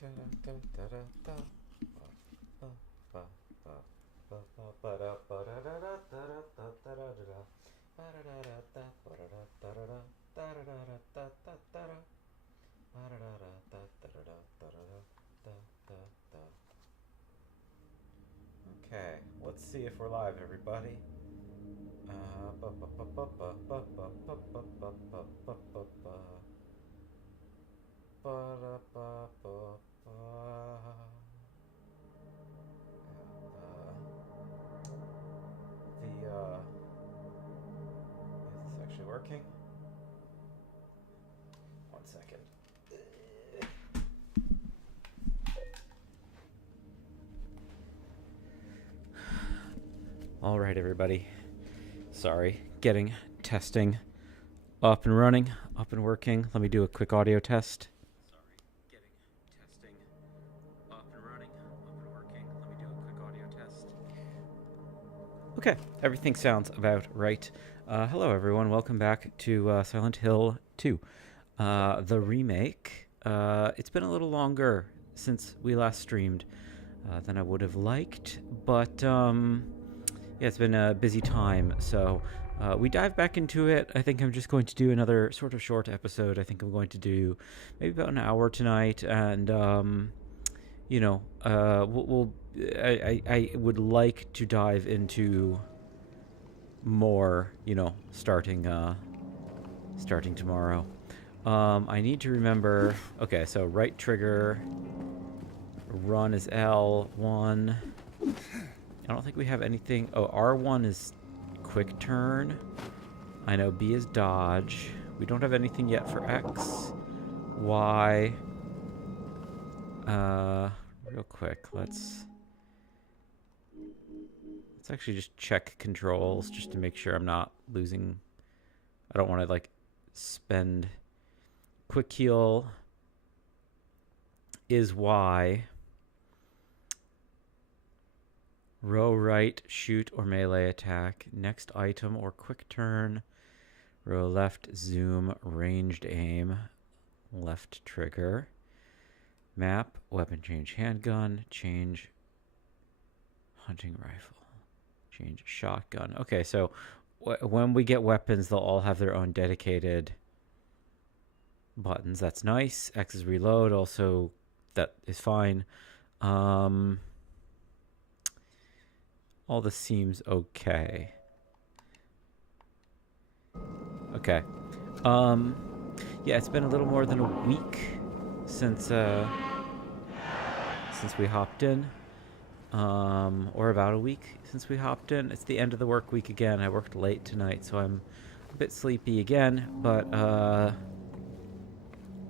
Okay, let's see if we're live, everybody. Is this actually working? One second. All right, everybody. Sorry, getting testing up and running, up and working. Let me do a quick audio test. Sorry, getting testing up and running, up and working. Let me do a quick audio test. Okay, everything sounds about right. Hello, everyone. Welcome back to Silent Hill 2, the remake. It's been a little longer since we last streamed than I would have liked, but yeah, it's been a busy time, so we dive back into it. I think I'm just going to do another sort of short episode. I think I'm going to do maybe about an hour tonight, and I would like to dive into more, starting tomorrow. I need to remember. Okay, so right trigger, run is L1. I don't think we have anything. Oh, R1 is quick turn. I know B is dodge. We don't have anything yet for X. Y. Real quick, let's actually just check controls just to make sure I'm not losing. I don't want to spend. Quick heal is Y. Row right, shoot or melee attack. Next item or quick turn. Row left, zoom, ranged aim. Left trigger. Map, weapon change handgun. Change hunting rifle. Change shotgun. Okay, so when we get weapons, they'll all have their own dedicated buttons. That's nice. X is reload. Also, that is fine. All this seems okay. Okay. Yeah, it's been a little more than a week since we hopped in. Or about a week since we hopped in. It's the end of the work week again. I worked late tonight, so I'm a bit sleepy again, but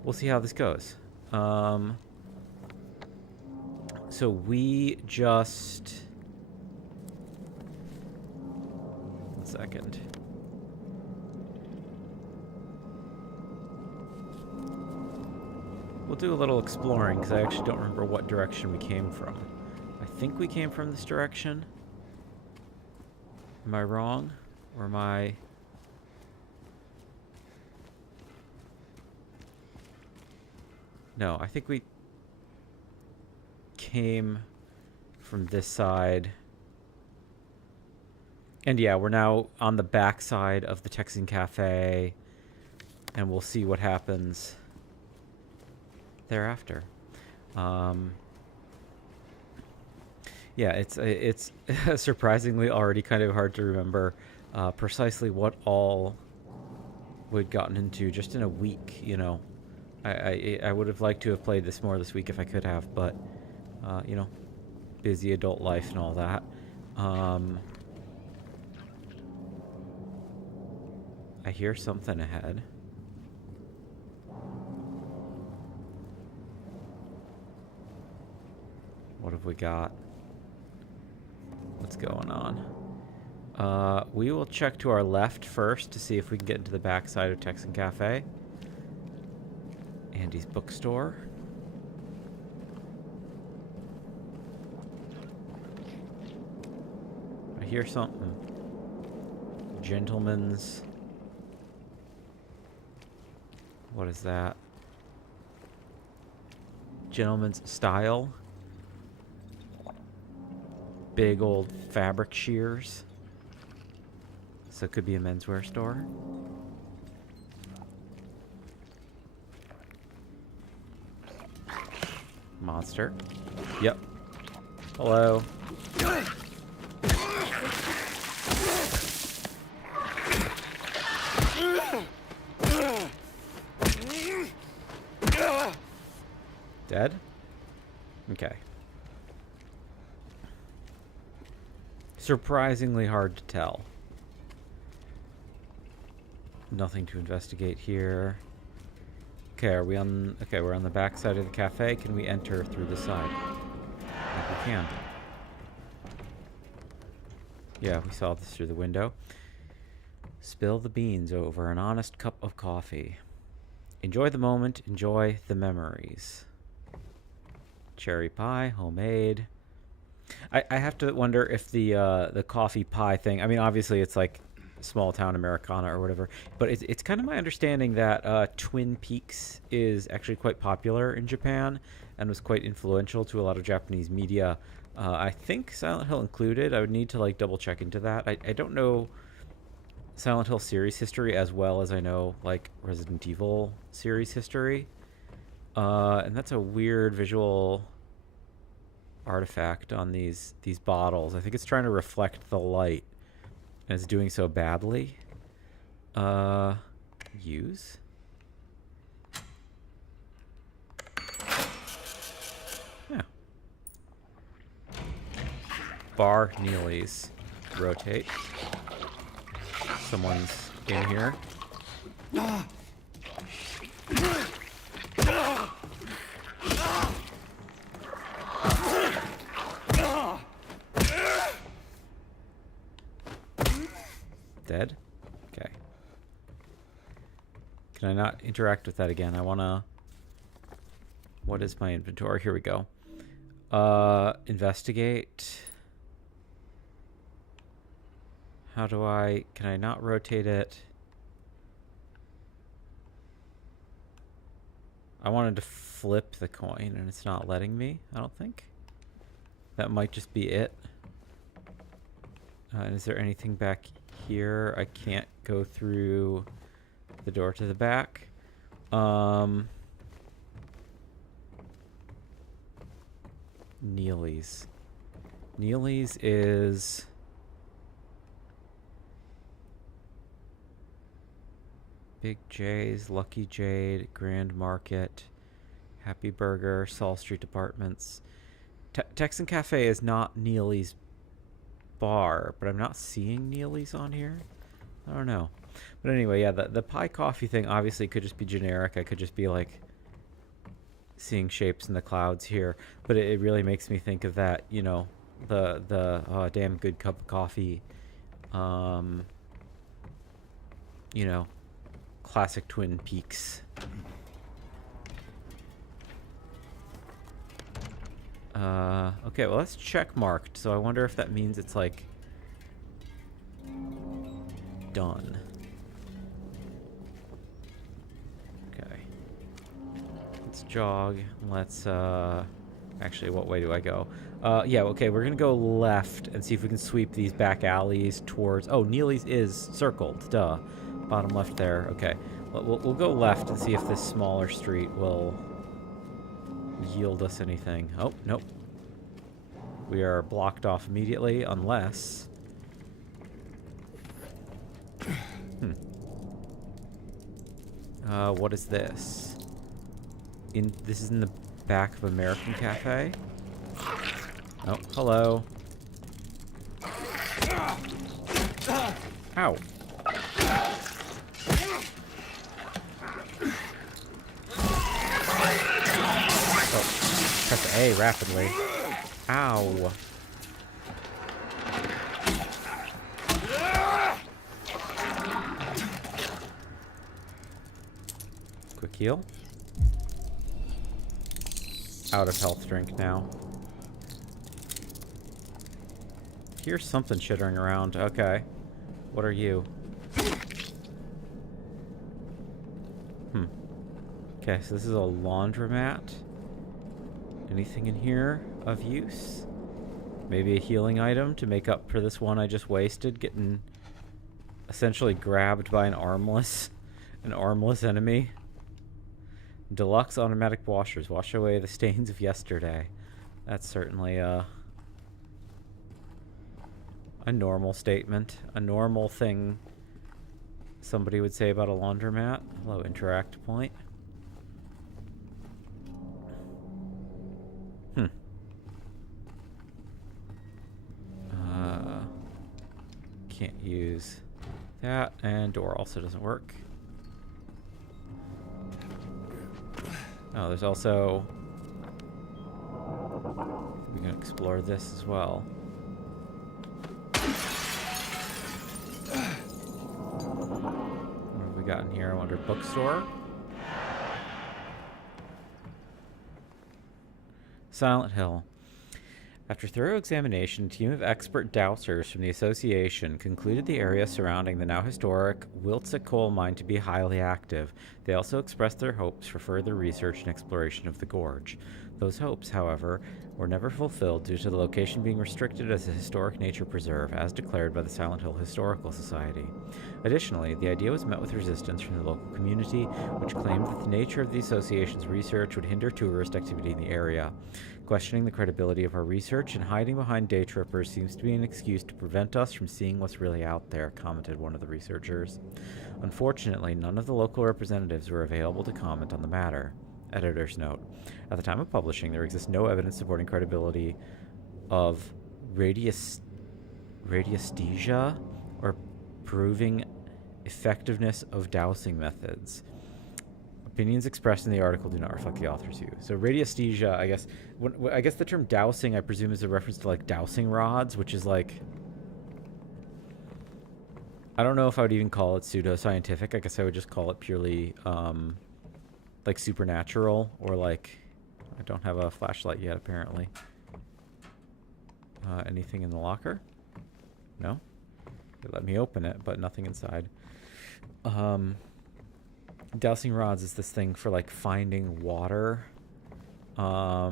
we'll see how this goes. So we just... second. We'll do a little exploring because I actually don't remember what direction we came from. I think we came from this direction. Am I wrong? Or am I... No, I think we came from this side. And yeah, we're now on the back side of the Texan Cafe, and we'll see what happens thereafter. Yeah, it's surprisingly already kind of hard to remember precisely what all we'd gotten into just in a week. I would have liked to have played this more this week if I could have, but busy adult life and all that. I hear something ahead. What have we got? What's going on? We will check to our left first to see if we can get into the backside of Texan Cafe. Andy's bookstore. I hear something. Gentleman's... What is that? gentleman's style. Big old fabric shears. So it could be a menswear store. Monster. Yep. Hello. Dead? Okay. Surprisingly hard to tell. Nothing to investigate here. Okay, are we on... Okay, we're on the back side of the cafe. Can we enter through the side? I think we can. Yeah, we saw this through the window. Spill the beans over an honest cup of coffee. Enjoy the moment. Enjoy the memories. Cherry pie, homemade. I have to wonder if the coffee pie thing... I mean, obviously it's like small town Americana or whatever, but it's kind of my understanding that Twin Peaks is actually quite popular in Japan and was quite influential to a lot of Japanese media. I think Silent Hill included. I would need to like double check into that. I don't know Silent Hill series history as well as I know like Resident Evil series history. And that's a weird visual artifact on these bottles. I think it's trying to reflect the light. And it's doing so badly. Use. Yeah. Bar Neely's. Rotate. Someone's in here. Dead? Okay. Can I not interact with that again? I wanna... What is my inventory? Here we go. Investigate. How do I... Can I not rotate it? I wanted to flip the coin and it's not letting me, I don't think. That might just be it. And is there anything back here? I can't go through the door to the back. Neely's. Neely's is... Big J's, Lucky Jade, Grand Market, Happy Burger, Saul Street Apartments. Texan Cafe is not Neely's bar, but I'm not seeing Neely's on here. I don't know. But anyway, yeah, the pie coffee thing obviously could just be generic. I could just be like seeing shapes in the clouds here. But it really makes me think of that, you know, the damn good cup of coffee. You know, classic Twin Peaks. Okay, well that's check marked, so I wonder if that means it's like done. Okay. Let's jog. Let's actually, what way do I go? Yeah, okay, we're gonna go left and see if we can sweep these back alleys towards... Oh, Neely's is circled, duh. Bottom left there, okay. We'll go left and see if this smaller street will yield us anything. Oh, nope. We are blocked off immediately, unless... What is this? This is in the back of American Cafe? Oh, hello. Ow. Press A rapidly. Ow. Quick heal. Out of health drink now. Here's something chittering around. Okay. What are you? Okay, so this is a laundromat. Anything in here of use? Maybe a healing item to make up for this one I just wasted, getting essentially grabbed by an armless enemy. Deluxe automatic washers wash away the stains of yesterday. That's certainly a normal statement, a normal thing somebody would say about a laundromat. Hello, interact point. Can't use that, and door also doesn't work. Oh, there's also... we can explore this as well. What have we got in here? I wonder, bookstore? Silent Hill. After thorough examination, a team of expert dowsers from the association concluded the area surrounding the now historic Wiltza coal mine to be highly active. They also expressed their hopes for further research and exploration of the gorge. Those hopes, however, were never fulfilled due to the location being restricted as a historic nature preserve, as declared by the Silent Hill Historical Society. Additionally, the idea was met with resistance from the local community, which claimed that the nature of the association's research would hinder tourist activity in the area. Questioning the credibility of our research and hiding behind day trippers seems to be an excuse to prevent us from seeing what's really out there, commented one of the researchers. Unfortunately, none of the local representatives were available to comment on the matter. Editor's note. At the time of publishing, there exists no evidence supporting credibility of radiesthesia or proving effectiveness of dowsing methods. Opinions expressed in the article do not reflect the author's view. So radiesthesia, I guess, I guess the term dowsing, I presume, is a reference to like dowsing rods, which is like, I don't know if I would even call it pseudoscientific. I guess I would just call it purely like supernatural, or like, I don't have a flashlight yet apparently. Anything in the locker? No? They let me open it, but nothing inside. Dowsing rods is this thing for like finding water. I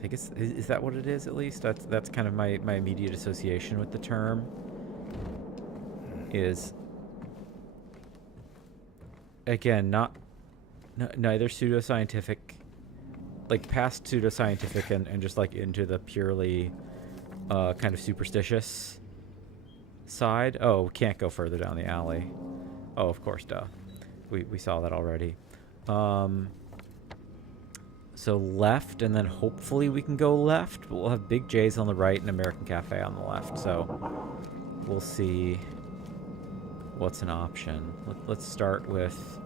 think is that what it is, at least? That's kind of my immediate association with the term. Is, again, neither pseudoscientific, like past pseudoscientific and just like into the purely kind of superstitious side. Oh, can't go further down the alley. Oh, of course, duh. We saw that already. So left, and then hopefully we can go left. But we'll have Big J's on the right and American Cafe on the left. So we'll see what's an option. Let's start with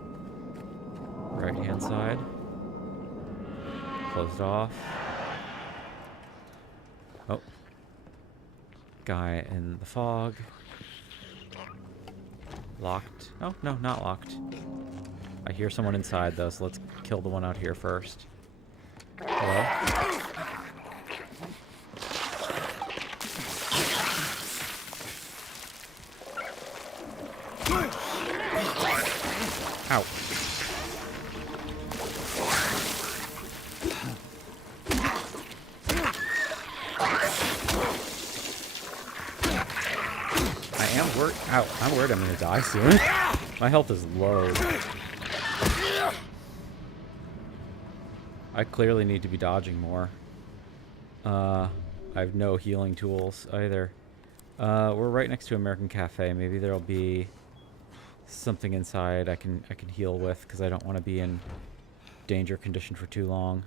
right-hand side. Closed off. Oh. Guy in the fog. Locked. Oh, no, not locked. I hear someone inside, though, so let's kill the one out here first. Hello? Ow. Ow, I'm worried I'm gonna die soon. My health is low. I clearly need to be dodging more. I have no healing tools either. We're right next to American Cafe. Maybe there'll be something inside I can heal with, because I don't want to be in danger condition for too long.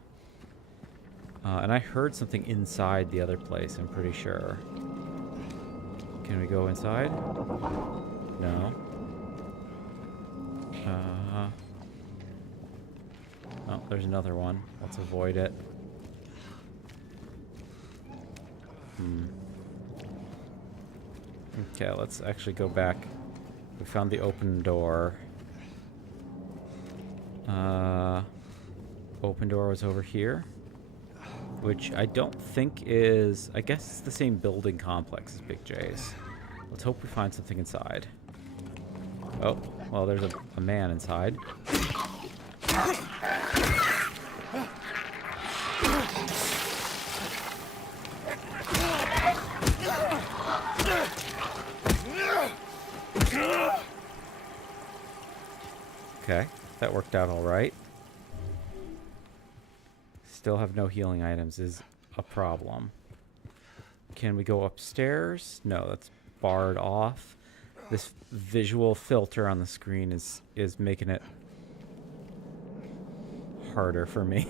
And I heard something inside the other place, I'm pretty sure. Can we go inside? No. Oh, there's another one. Let's avoid it. Okay, let's actually go back. We found the open door. Open door was over here, which I don't think is... I guess it's the same building complex as Big J's. Let's hope we find something inside. Oh, well, there's a man inside. Okay, that worked out all right. Still have no healing items is a problem. Can we go upstairs? No, that's barred off. This visual filter on the screen is making it harder for me.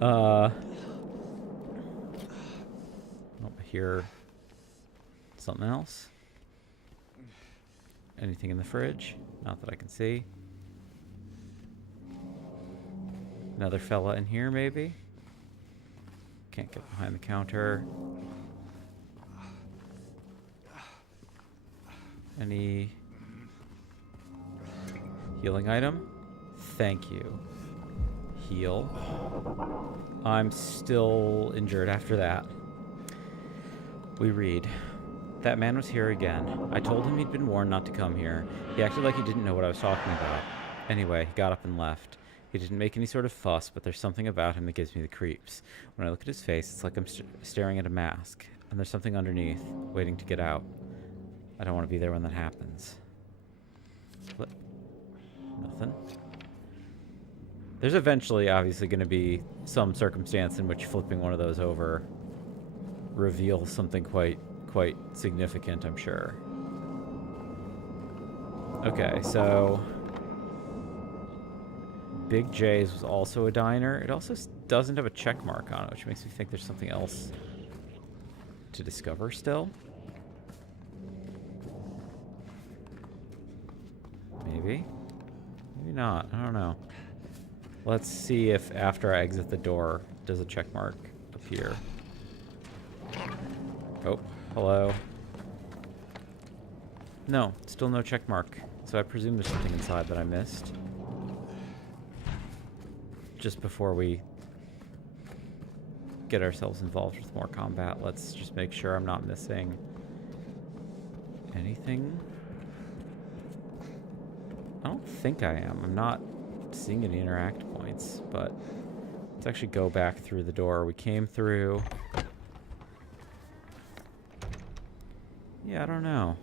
Oh, I hear something else. Anything in the fridge? Not that I can see. Another fella in here, maybe? Can't get behind the counter. Any healing item? Thank you. Heal. I'm still injured after that. We read. That man was here again. I told him he'd been warned not to come here. He acted like he didn't know what I was talking about. Anyway, he got up and left. He didn't make any sort of fuss, but there's something about him that gives me the creeps. When I look at his face, it's like I'm staring at a mask, and there's something underneath, waiting to get out. I don't want to be there when that happens. Flip. Nothing. There's eventually, obviously, going to be some circumstance in which flipping one of those over reveals something quite significant, I'm sure. Okay, so Big J's was also a diner. It also doesn't have a check mark on it, which makes me think there's something else to discover still. Maybe. Maybe not. I don't know. Let's see if after I exit the door, does a check mark appear. Oh, hello. No, still no check mark. So I presume there's something inside that I missed. Just before we get ourselves involved with more combat, let's just make sure I'm not missing anything. I don't think I am. I'm not seeing any interact points, but let's actually go back through the door we came through. Yeah, I don't know.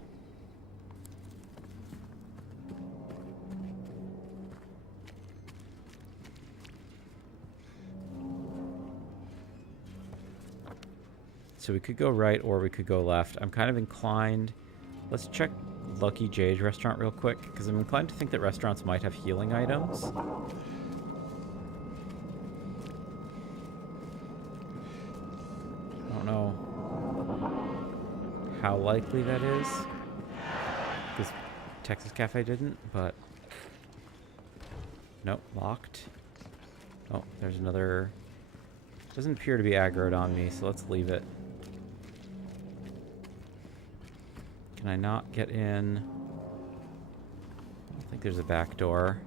So we could go right or we could go left. I'm kind of inclined. Let's check Lucky Jade restaurant real quick, because I'm inclined to think that restaurants might have healing items. I don't know how likely that is. This Texas Cafe didn't, but nope, locked. Oh, there's another. Doesn't appear to be aggroed on me, so let's leave it. Can I not get in? I don't think there's a back door.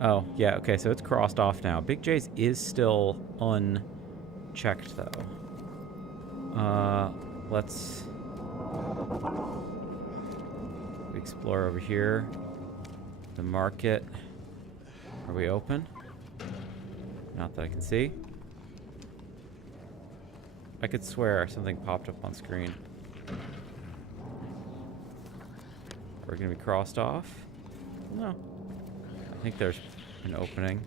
Oh, yeah, okay, so it's crossed off now. Big J's is still unchecked, though. Let's explore over here. The market. Are we open? Not that I can see. I could swear something popped up on screen. We're gonna be crossed off? No. I think there's an opening.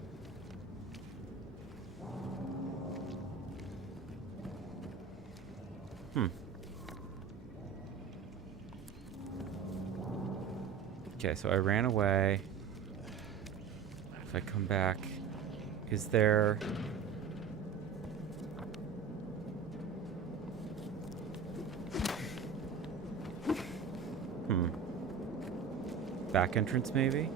Okay, so I ran away. If I come back, is there... back entrance, maybe?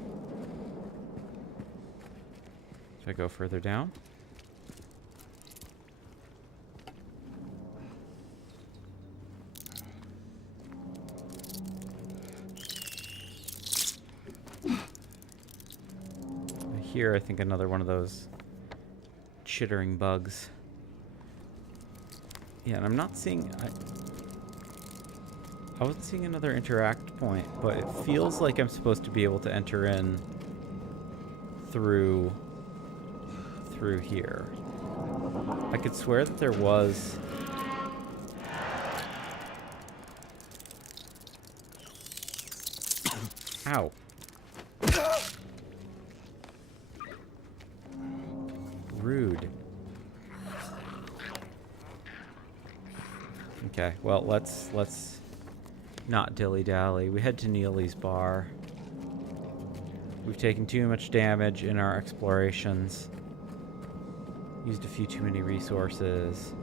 Should I go further down? Here, I think another one of those chittering bugs. Yeah, and I'm not seeing... I wasn't seeing another interact point, but it feels like I'm supposed to be able to enter in through here. I could swear that there was... Ow. Okay, well, let's not dilly-dally. We head to Neely's bar. We've taken too much damage in our explorations. Used a few too many resources.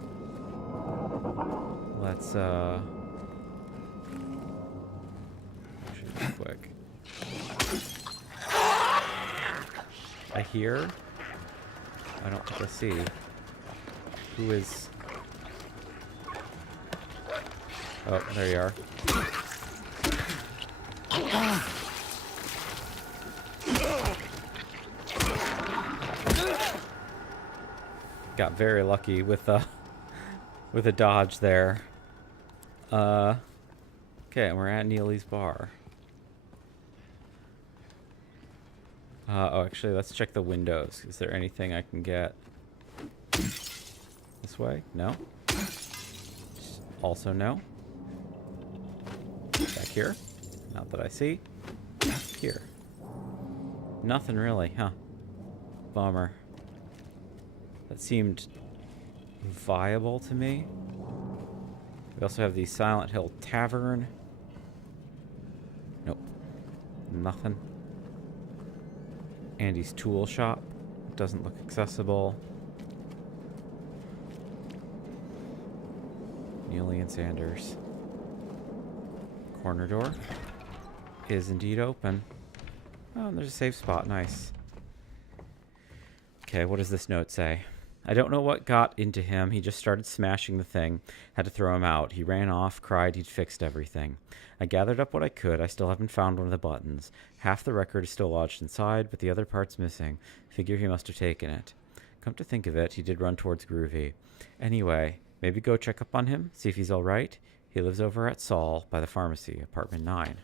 Let's, should be quick. I hear? I don't think I see. Who is... Oh, there you are. Got very lucky with a dodge there. Okay, and we're at Neely's bar. Oh, actually, let's check the windows. Is there anything I can get? This way? No. Also no. Back here? Not that I see. Here. Nothing really, huh? Bummer. That seemed viable to me. We also have the Silent Hill Tavern. Nope. Nothing. Andy's tool shop. Doesn't look accessible. Neely and Sanders. Corner door is indeed open. Oh, and there's a safe spot. Nice. Okay, what does this note say? I don't know what got into him. He just started smashing the thing. Had to throw him out. He ran off, cried he'd fixed everything. I gathered up what I could. I still haven't found one of the buttons. Half the record is still lodged inside, but the other part's missing. Figure he must have taken it. Come to think of it, he did run towards Groovy. Anyway, maybe go check up on him, see if he's all right. He lives over at Saul by the pharmacy, apartment 9.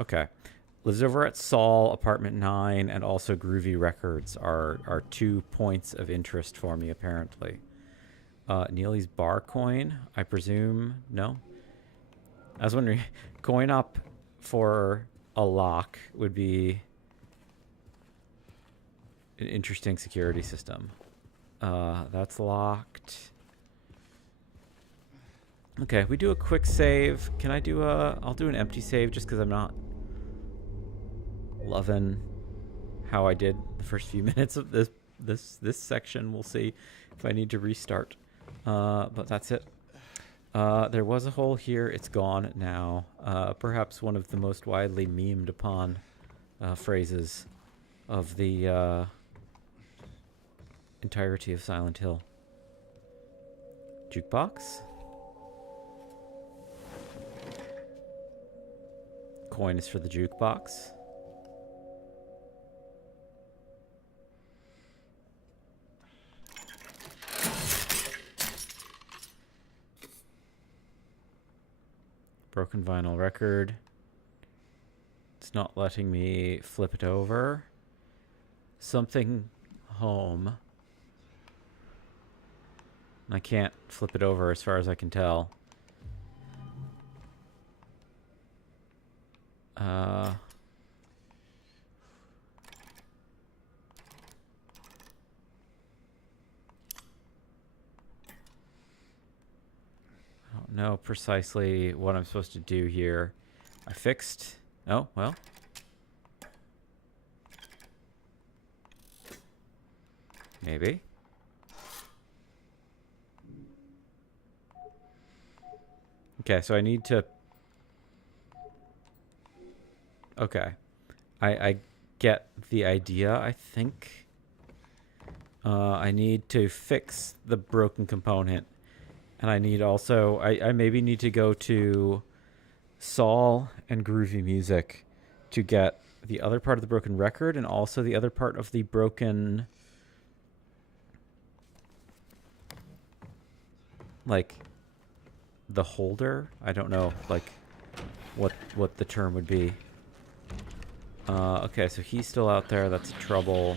Okay. Lives over at Saul, apartment 9, and also Groovy Records are 2 points of interest for me, apparently. Neely's bar coin, I presume. No? I was wondering, coin up for a lock would be an interesting security system. That's locked. Okay, we do a quick save. Can I do I'll do an empty save just because I'm not loving how I did the first few minutes of this section. We'll see if I need to restart. But that's it. There was a hole here. It's gone now. Perhaps one of the most widely memed upon phrases of the entirety of Silent Hill. Jukebox? Coin is for the jukebox. Broken vinyl record. It's not letting me flip it over. Something home. I can't flip it over as far as I can tell. I don't know precisely what I'm supposed to do here. I fixed... Oh, well. Maybe. Okay, so I need to... Okay. I get the idea, I think. I need to fix the broken component. And I need also... I maybe need to go to Saul and Groovy Music to get the other part of the broken record and also the other part of the broken... Like, the holder? I don't know, like, what the term would be. Okay, so he's still out there. That's trouble.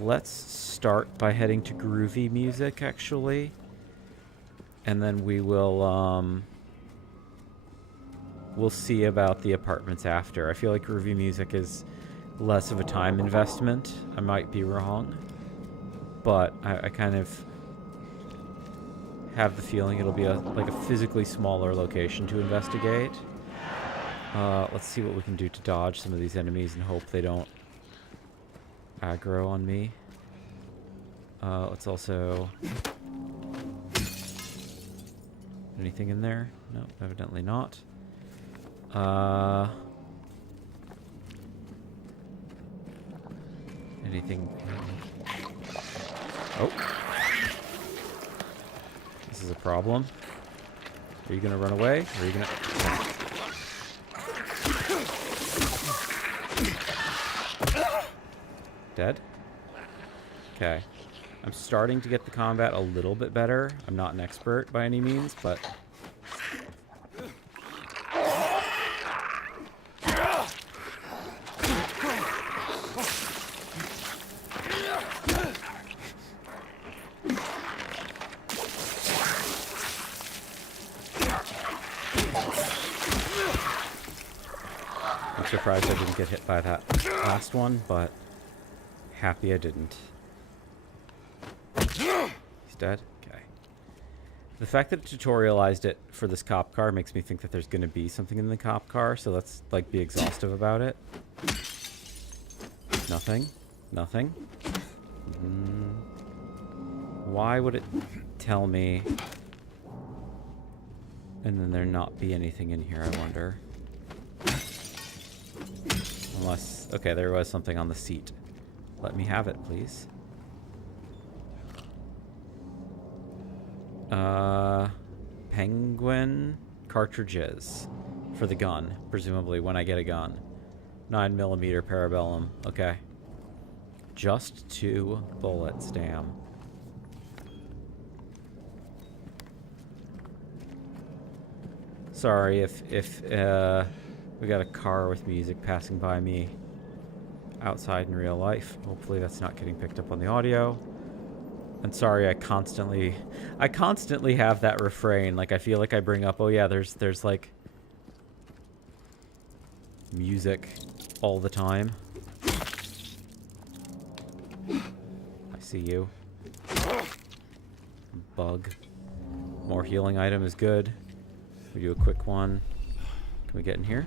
Let's start by heading to Groovy Music, actually. And then we will, we'll see about the apartments after. I feel like Groovy Music is less of a time investment. I might be wrong, but I kind of have the feeling it'll be like a physically smaller location to investigate. Let's see what we can do to dodge some of these enemies and hope they don't aggro on me. Let's also... Anything in there? No, evidently not. Anything? Oh. This is a problem. Are you gonna run away? Or are you gonna... Dead? Okay. I'm starting to get the combat a little bit better. I'm not an expert by any means, but... I'm surprised I didn't get hit by that last one, but happy I didn't. He's dead? Okay. The fact that it tutorialized it for this cop car makes me think that there's going to be something in the cop car, so let's, like, be exhaustive about it. Nothing. Nothing. Why would it tell me and then there not be anything in here, I wonder? Unless... Okay, there was something on the seat. Let me have it, please. Penguin cartridges for the gun, presumably when I get a gun. 9mm Parabellum. Okay. Just 2 bullets, damn. Sorry if we got a car with music passing by me outside in real life. Hopefully that's not getting picked up on the audio. And sorry, I constantly have that refrain. Like, I feel like I bring up, oh yeah, there's like music all the time. I see you. Bug. More healing item is good. We do a quick one. Can we get in here?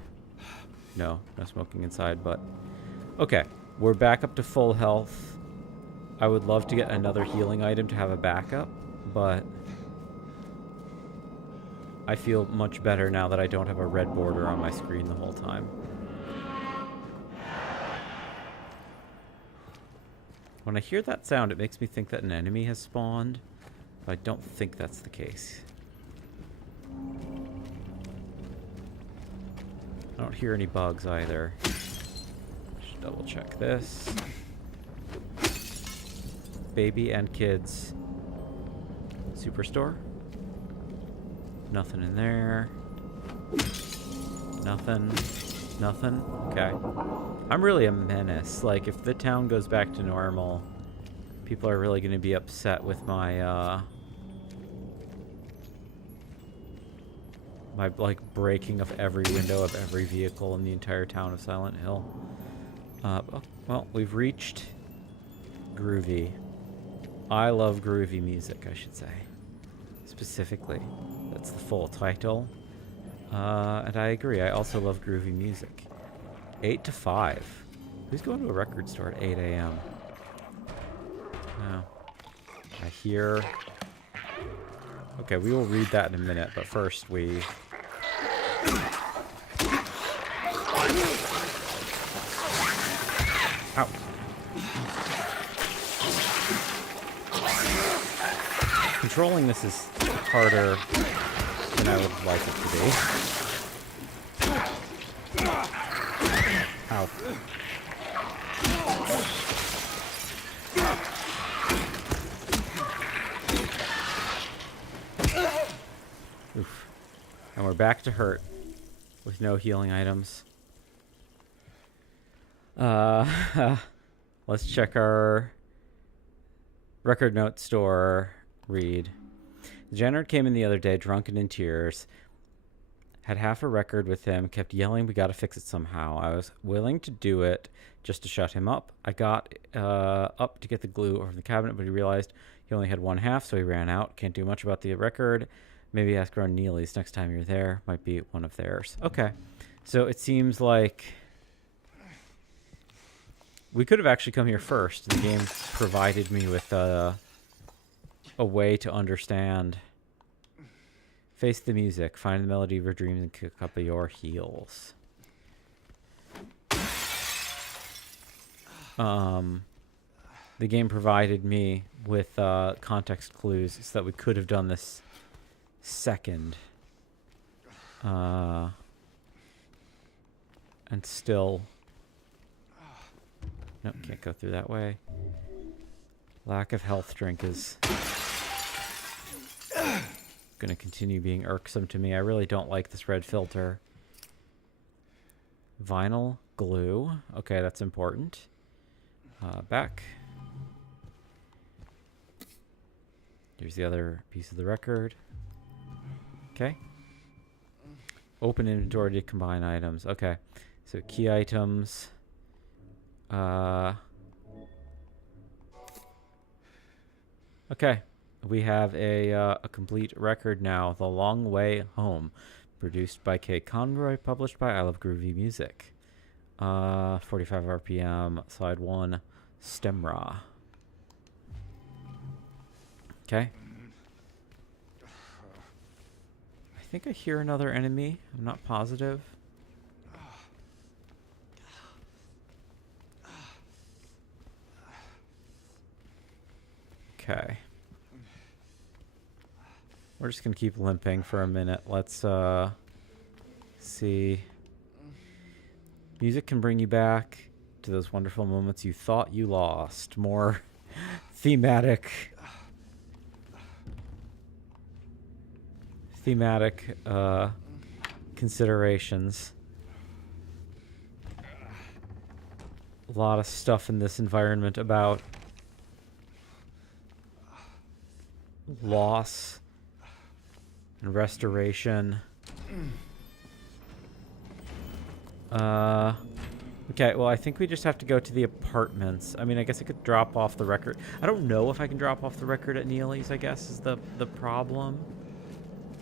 No, no smoking inside, but... Okay, we're back up to full health. I would love to get another healing item to have a backup, but I feel much better now that I don't have a red border on my screen the whole time. When I hear that sound, it makes me think that an enemy has spawned, but I don't think that's the case. I don't hear any bugs either. Should double check this. Baby and kids. Superstore. Nothing in there. Nothing. Nothing. Okay. I'm really a menace. Like, if the town goes back to normal, people are really going to be upset with my, my, like, breaking of every window of every vehicle in the entire town of Silent Hill. Oh, well, we've reached groovy. I love groovy music, I should say. Specifically. That's the full title. And I agree, I also love groovy music. 8 to 5. Who's going to a record store at 8 a.m.? No. I hear... Okay, we will read that in a minute, but first we... Ow. Controlling this is harder than I would like it to be. Ow. Oof. And we're back to hurt with no healing items. Let's check our record note store read. The janitor came in the other day, drunk and in tears. Had half a record with him, kept yelling, we gotta fix it somehow. I was willing to do it just to shut him up. I got up to get the glue over the cabinet, but he realized he only had one half, so he ran out. Can't do much about the record. Maybe ask around Neely's next time you're there. Might be one of theirs. Okay. So it seems like we could have actually come here first. The game provided me with a way to understand. Face the music. Find the melody of your dreams and kick up your heels. The game provided me with context clues so that we could have done this second. And still... Nope, can't go through that way. Lack of health drink is going to continue being irksome to me. I really don't like this red filter. Vinyl glue. Okay, that's important. Back. Here's the other piece of the record. Okay. Open inventory to combine items. Okay. So key items. Okay. We have a complete record now. The Long Way Home. Produced by Kay Conroy. Published by I Love Groovy Music. 45 RPM. Side 1. Stemra. Okay. I think I hear another enemy. I'm not positive. Okay. We're just going to keep limping for a minute. Let's see. Music can bring you back to those wonderful moments you thought you lost. More thematic considerations. A lot of stuff in this environment about loss and restoration. Okay, well, I think we just have to go to the apartments. I mean, I guess I could drop off the record. I don't know if I can drop off the record at Neely's, I guess, is the problem.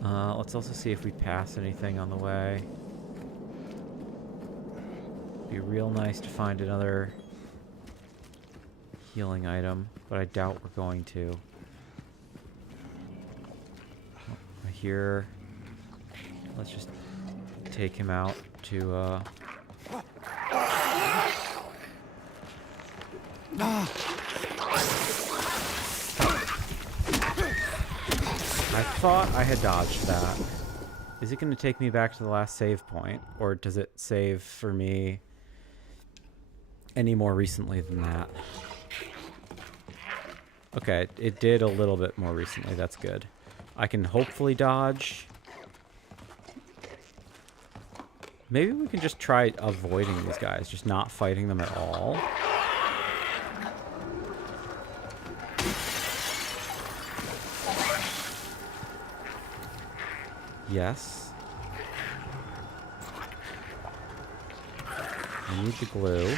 Let's also see if we pass anything on the way. Be real nice to find another healing item, but I doubt we're going to. I hear... Let's just take him out to, I thought I had dodged that. Is it going to take me back to the last save point? Or does it save for me any more recently than that? Okay, it did a little bit more recently. That's good. I can hopefully dodge. Maybe we can just try avoiding these guys. Just not fighting them at all. Yes. I need the glue.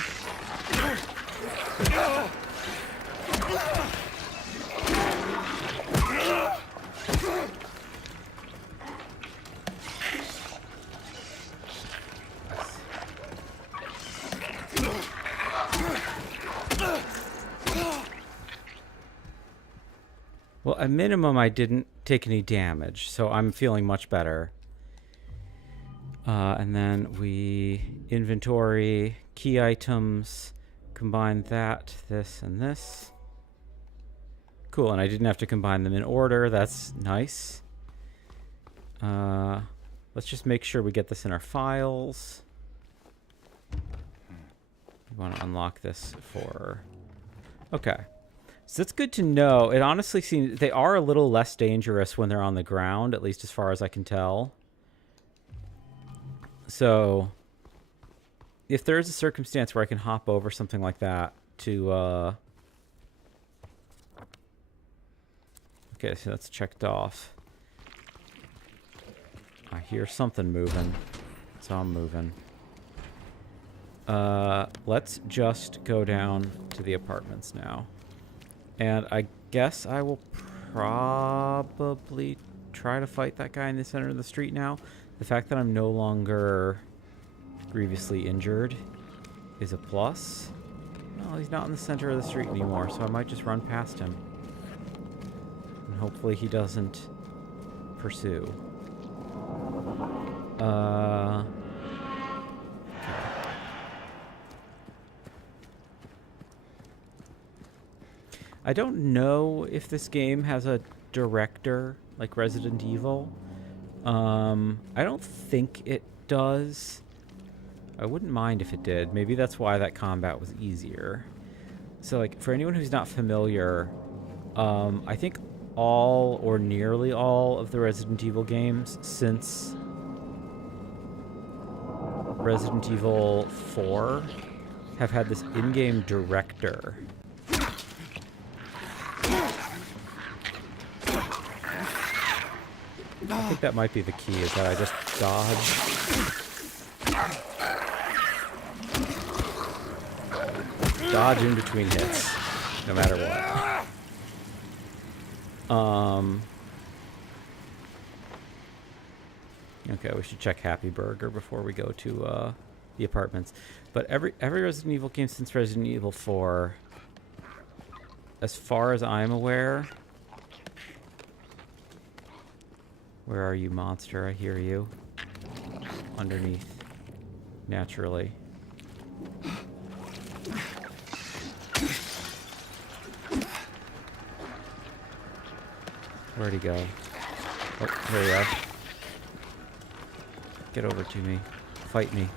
Well, at minimum, I didn't take any damage, so I'm feeling much better. And then we inventory, key items, combine that, this, and this. Cool, and I didn't have to combine them in order. That's nice. Let's just make sure we get this in our files. We want to unlock this for... Okay. So that's good to know. It honestly seems they are a little less dangerous when they're on the ground, at least as far as I can tell. So, if there is a circumstance where I can hop over something like that to... Okay, so that's checked off. I hear something moving. So I'm moving. Let's just go down to the apartments now. And I guess I will probably try to fight that guy in the center of the street now. The fact that I'm no longer grievously injured is a plus. Well, he's not in the center of the street anymore, so I might just run past him. And hopefully he doesn't pursue. Okay. I don't know if this game has a director like Resident Evil. I don't think it does. I wouldn't mind if it did. Maybe that's why that combat was easier. So, like, for anyone who's not familiar, I think all or nearly all of the Resident Evil games since Resident Evil 4 have had this in-game director. I think that might be the key, is that I just dodge. Dodge in between hits, no matter what. Okay, we should check Happy Burger before we go to the apartments. But every Resident Evil game since Resident Evil 4, as far as I'm aware... Where are you, monster? I hear you. Underneath. Naturally. Where'd he go? Oh, there you are. Get over to me. Fight me.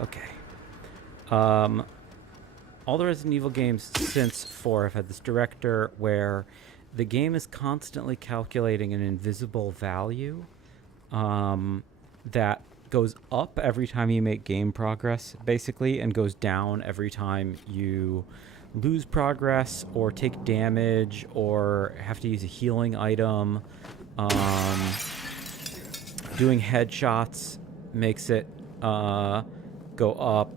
Okay. All the Resident Evil games since 4 have had this director where the game is constantly calculating an invisible value that goes up every time you make game progress, basically, and goes down every time you lose progress or take damage or have to use a healing item. Doing headshots makes it go up.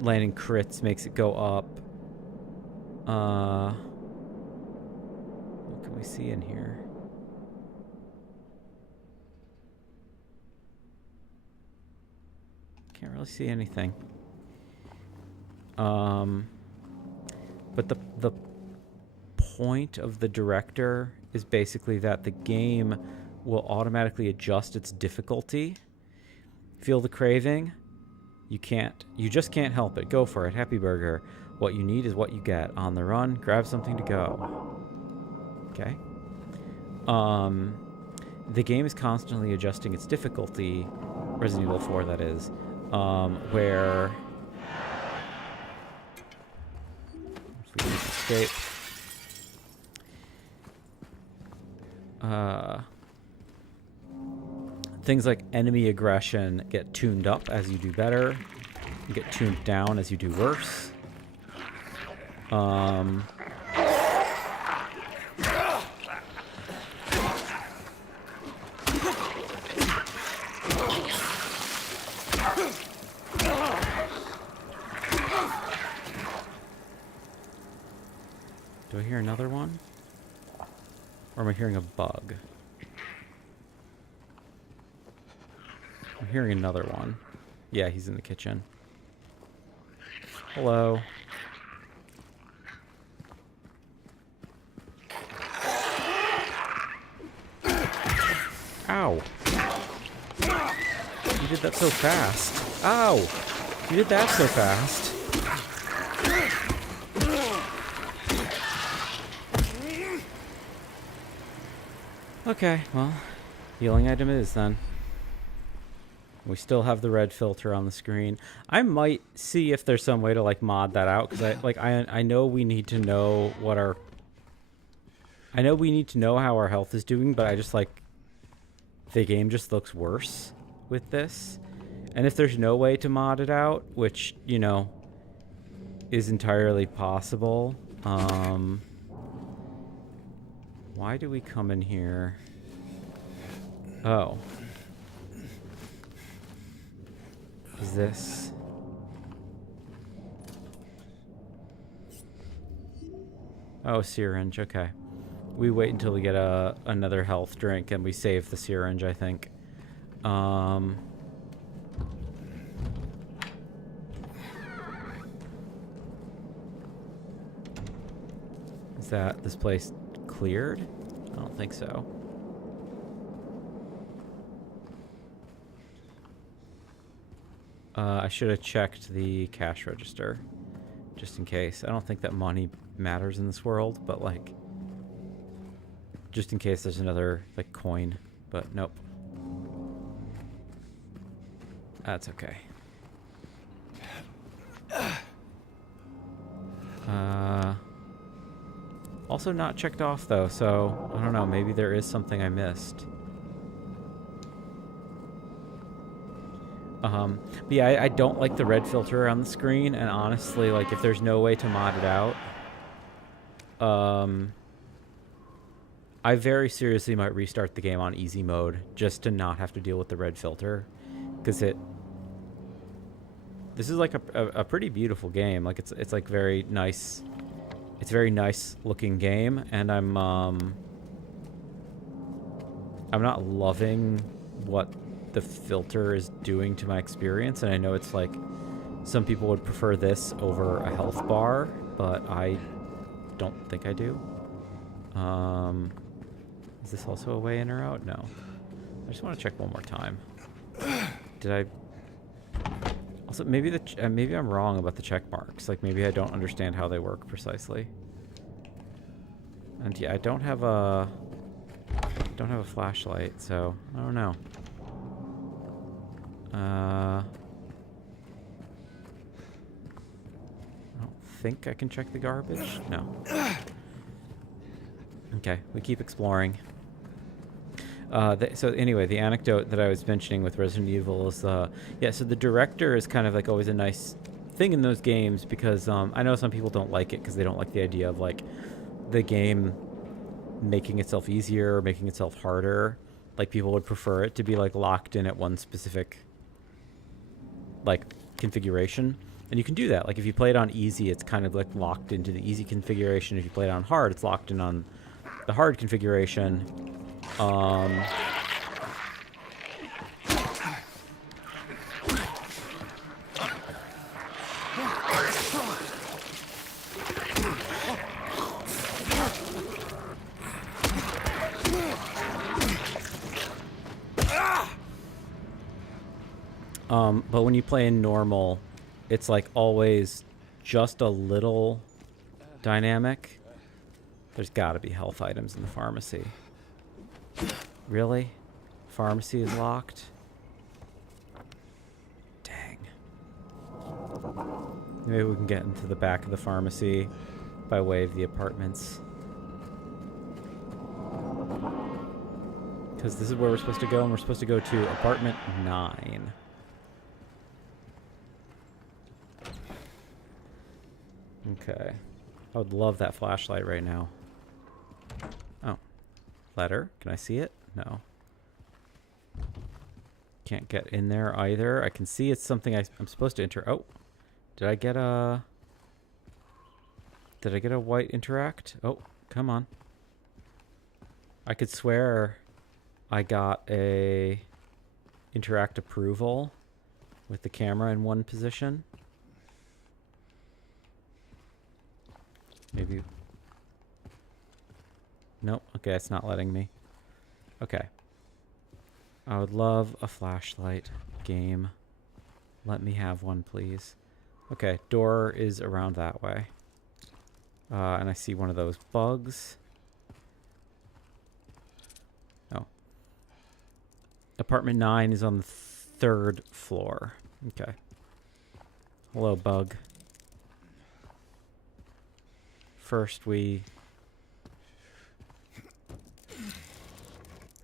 Landing crits makes it go up. What can we see in here? Can't really see anything. But the point of the director is basically that the game will automatically adjust its difficulty. Feel the craving? You just can't help it. Go for it. Happy Burger. What you need is what you get. On the run, grab something to go. Okay. The game is constantly adjusting its difficulty, Resident Evil 4 that is, where if we can escape. Things like enemy aggression get tuned up as you do better, and get tuned down as you do worse. Do I hear another one? Or am I hearing a bug? I'm hearing another one. Yeah, he's in the kitchen. Hello. Ow. You did that so fast. Ow! You did that so fast. Okay, well, healing item it is then. We still have the red filter on the screen. I might see if there's some way to like mod that out, because I know we need to know what our... I know we need to know how our health is doing, but I just like... The game just looks worse with this. And if there's no way to mod it out, which, you know... is entirely possible. Why do we come in here? Oh. Is this... Oh, syringe, okay. We wait until we get another health drink and we save the syringe, I think. Is that this place cleared? I don't think so. I should have checked the cash register, just in case. I don't think that money matters in this world, but like, just in case there's another like coin, but nope. That's okay. Also not checked off though, so I don't know, maybe there is something I missed. But yeah, I don't like the red filter on the screen, and honestly, like, if there's no way to mod it out, I very seriously might restart the game on easy mode just to not have to deal with the red filter, because this is like a pretty beautiful game. Like, it's like very nice. It's a very nice looking game, and I'm not loving what the filter is doing to my experience, and I know it's like some people would prefer this over a health bar, but I don't think I do. Is this also a way in or out? No. I just want to check one more time. Did I... Also, maybe maybe I'm wrong about the check marks. Like, maybe I don't understand how they work precisely. And yeah, I don't have a flashlight, so I don't know. I don't think I can check the garbage. No. Okay, we keep exploring. So anyway, the anecdote that I was mentioning with Resident Evil is, yeah, so the director is kind of like always a nice thing in those games, because I know some people don't like it because they don't like the idea of like the game making itself easier or making itself harder. Like, people would prefer it to be like locked in at one specific like configuration, and you can do that. Like, if you play it on easy, it's kind of like locked into the easy configuration. If you play it on hard, it's locked in on the hard configuration. But when you play in normal, it's like always just a little dynamic. There's gotta be health items in the pharmacy. Really? Pharmacy is locked? Dang. Maybe we can get into the back of the pharmacy by way of the apartments. Because this is where we're supposed to go, and we're supposed to go to apartment 9. Okay. I would love that flashlight right now. Oh. Letter? Can I see it? No. Can't get in there either. I can see it's something I'm supposed to enter. Oh. Did I get a white interact? Oh, come on. I could swear I got a interact approval with the camera in one position. Maybe. Nope. Okay, it's not letting me. Okay. I would love a flashlight game. Let me have one, please. Okay, door is around that way. And I see one of those bugs. Oh. Apartment 9 is on the 3rd floor. Okay. Hello, bug. First we...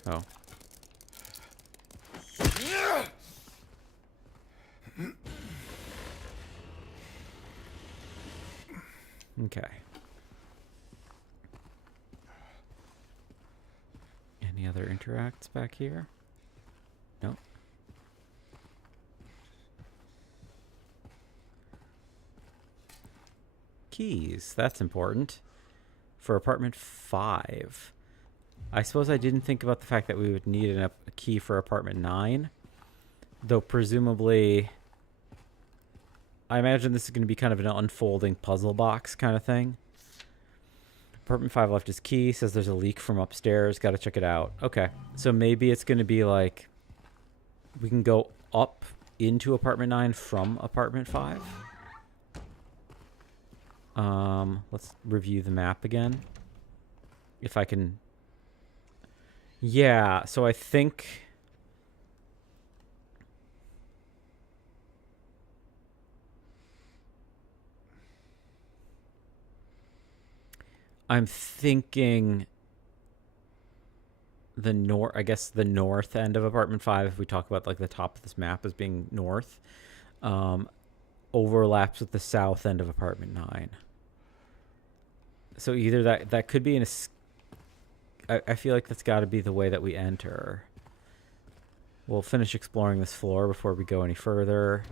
Oh. Any other interacts back here? Nope. Keys. That's important. For apartment 5. I suppose I didn't think about the fact that we would need a key for apartment 9. Though presumably, I imagine this is going to be kind of an unfolding puzzle box kind of thing. Apartment 5 left his key. Says there's a leak from upstairs. Got to check it out. Okay. So maybe it's going to be like we can go up into apartment 9 from apartment 5. Let's review the map again. If I can... Yeah, so I think... I'm thinking the I guess the north end of apartment 5, if we talk about like the top of this map as being north, overlaps with the south end of apartment 9. So either that could be I feel like that's got to be the way that we enter. We'll finish exploring this floor before we go any further.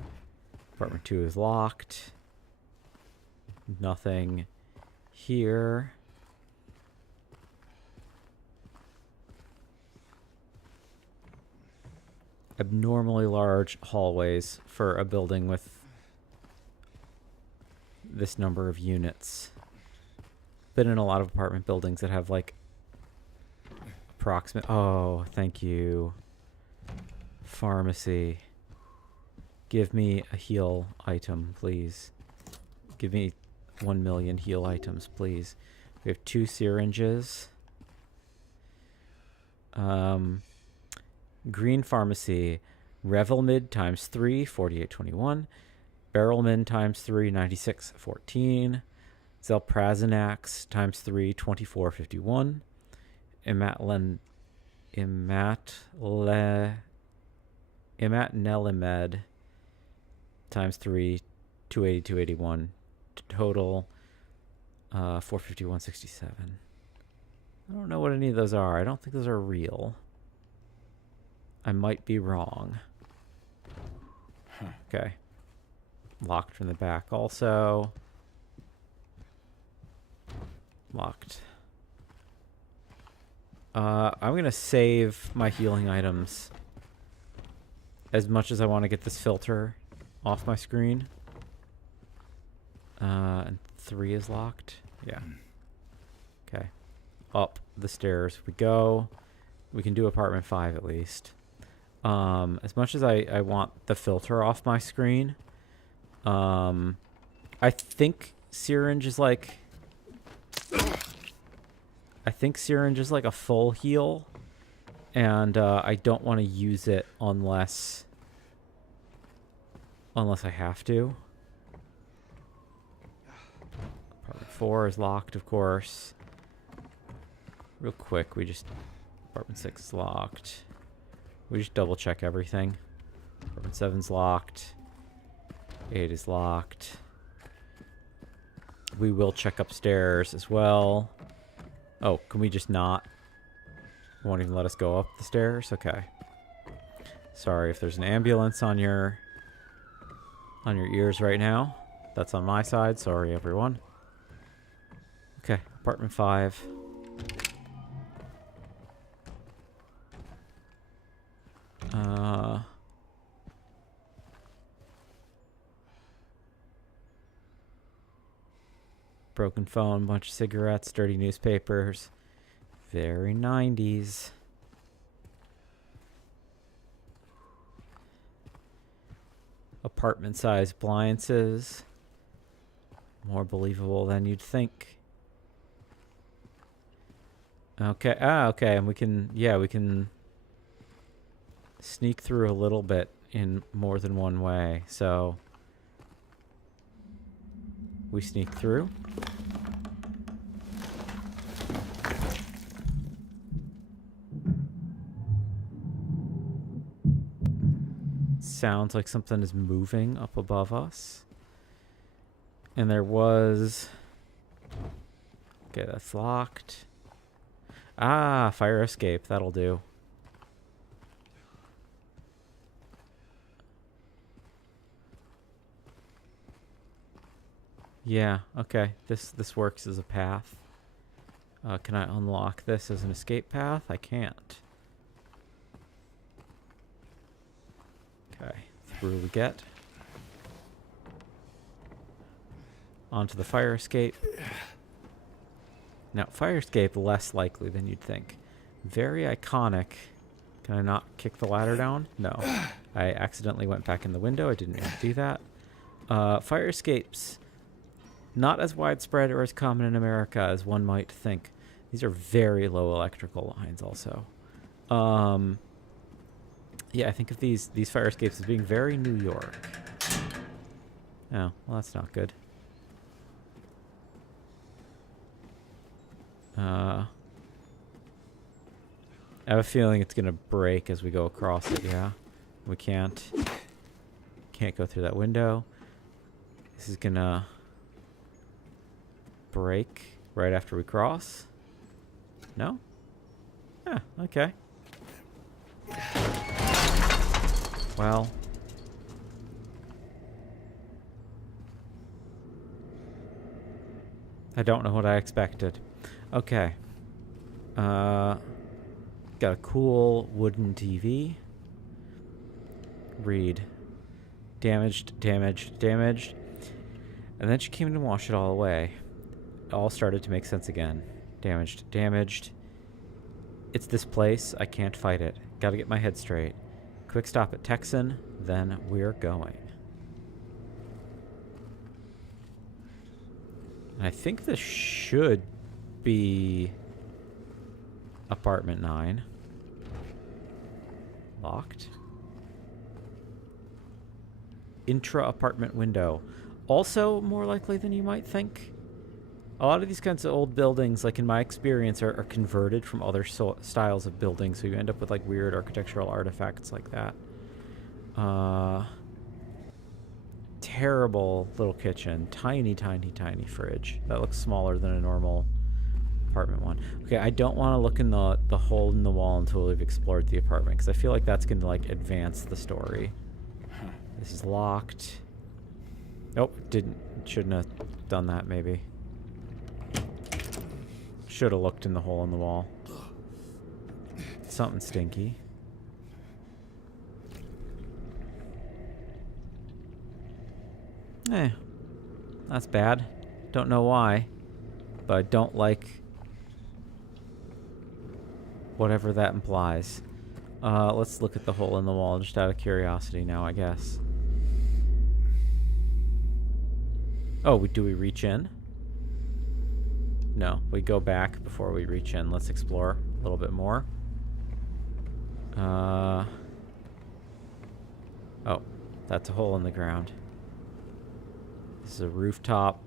Apartment 2 is locked. Nothing here. Abnormally large hallways for a building with this number of units. Been in a lot of apartment buildings that have like approximate... Oh, thank you. Pharmacy. Give me a heal item, please. Give me 1 million heal items, please. We have 2 syringes. Green Pharmacy. Revelmid times 3, 4821. Barrelman times 3, 9614. Zelprazinax times 3, 2451. Imatnelimed times 3, 280, total 451.67. I don't know what any of those are. I don't think those are real. I might be wrong. Okay. Locked from the back also. Locked. I'm going to save my healing items as much as I want to get this filter off my screen. And 3 is locked. Yeah. Okay. Up the stairs we go. We can do apartment 5 at least. As much as I want the filter off my screen, I think syringe is like... I think syringe is like a full heal, and I don't want to use it unless I have to. Apartment 4 is locked, of course. Real quick, apartment 6 is locked. We just double check everything. Apartment 7's locked. 8 is locked. We will check upstairs as well. Oh, can we just not? Won't even let us go up the stairs? Okay. Sorry if there's an ambulance on your ears right now. That's on my side. Sorry, everyone. Okay, apartment 5. Broken phone, bunch of cigarettes, dirty newspapers. Very 90s. Apartment-sized appliances. More believable than you'd think. Okay. Okay. And we can sneak through a little bit in more than one way. So we sneak through. Sounds like something is moving up above us. And there was... Okay, that's locked. Ah, fire escape. That'll do. Yeah, okay. This works as a path. Can I unlock this as an escape path? I can't. Okay, through we get. Onto the fire escape. Now, fire escape, less likely than you'd think. Very iconic. Can I not kick the ladder down? No. I accidentally went back in the window. I didn't want to do that. Fire escapes, not as widespread or as common in America as one might think. These are very low electrical lines also. Yeah, I think of these fire escapes as being very New York. Oh, well, that's not good. I have a feeling it's gonna break as we go across it. Yeah, we can't go through that window. This is gonna break right after we cross. No? Yeah, okay. Well, I don't know what I expected. Okay. Got a cool wooden TV. Read. Damaged, damaged, damaged. And then she came in and washed it all away. It all started to make sense again. Damaged, damaged. It's this place. I can't fight it. Gotta get my head straight. Quick stop at Texan, then we're going. I think this should be apartment 9. Locked. Intra-apartment window. Also more likely than you might think. A lot of these kinds of old buildings, like in my experience, are converted from other styles of buildings, so you end up with like weird architectural artifacts like that. Terrible little kitchen. Tiny, tiny, tiny fridge. That looks smaller than a normal apartment one. Okay, I don't want to look in the hole in the wall until we've explored the apartment, because I feel like that's going to like advance the story. This is locked. Nope, shouldn't have done that maybe. Should have looked in the hole in the wall. Something stinky. That's bad. Don't know why, but I don't like whatever that implies. Let's look at the hole in the wall just out of curiosity now, I guess. Oh, do we reach in? No, we go back before we reach in. Let's explore a little bit more. Oh, that's a hole in the ground. This is a rooftop,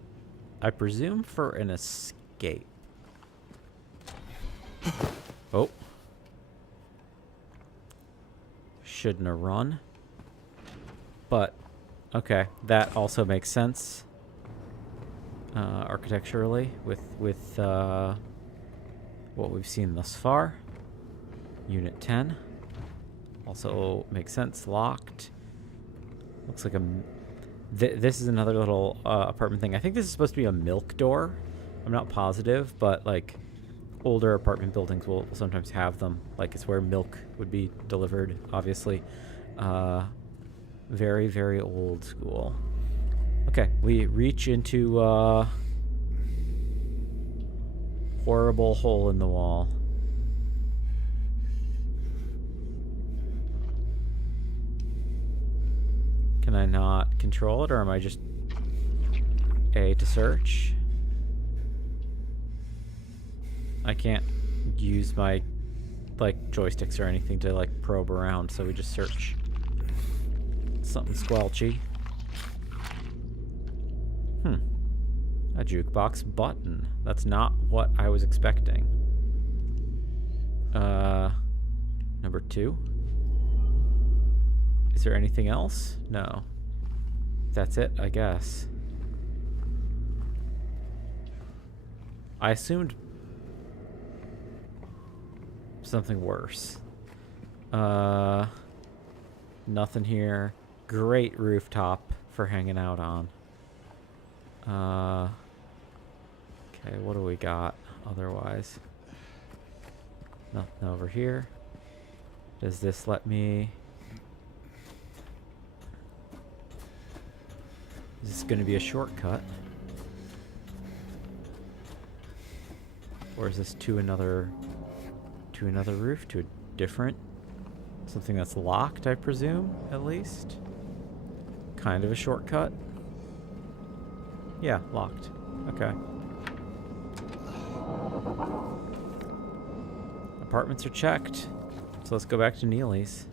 I presume for an escape. Oh. Shouldn't have run. But, okay, that also makes sense. Architecturally, with what we've seen thus far. Unit 10. Also makes sense. Locked. Looks like a... this is another little apartment thing. I think this is supposed to be a milk door. I'm not positive, but like older apartment buildings will sometimes have them. Like it's where milk would be delivered, obviously. Very, very old school. Okay, we reach into horrible hole in the wall. Can I not control it, or am I just A to search? I can't use my like joysticks or anything to like probe around, so we just search. Something squelchy. A jukebox button. That's not what I was expecting. Number 2. Is there anything else? No. That's it, I guess. I assumed something worse. Nothing here. Great rooftop for hanging out on. Okay, what do we got otherwise? Nothing over here. Does this let me... Is this going to be a shortcut? Or is this to another roof, to a different... Something that's locked, I presume, at least? Kind of a shortcut? Yeah, locked. Okay. Apartments are checked. So let's go back to Neely's.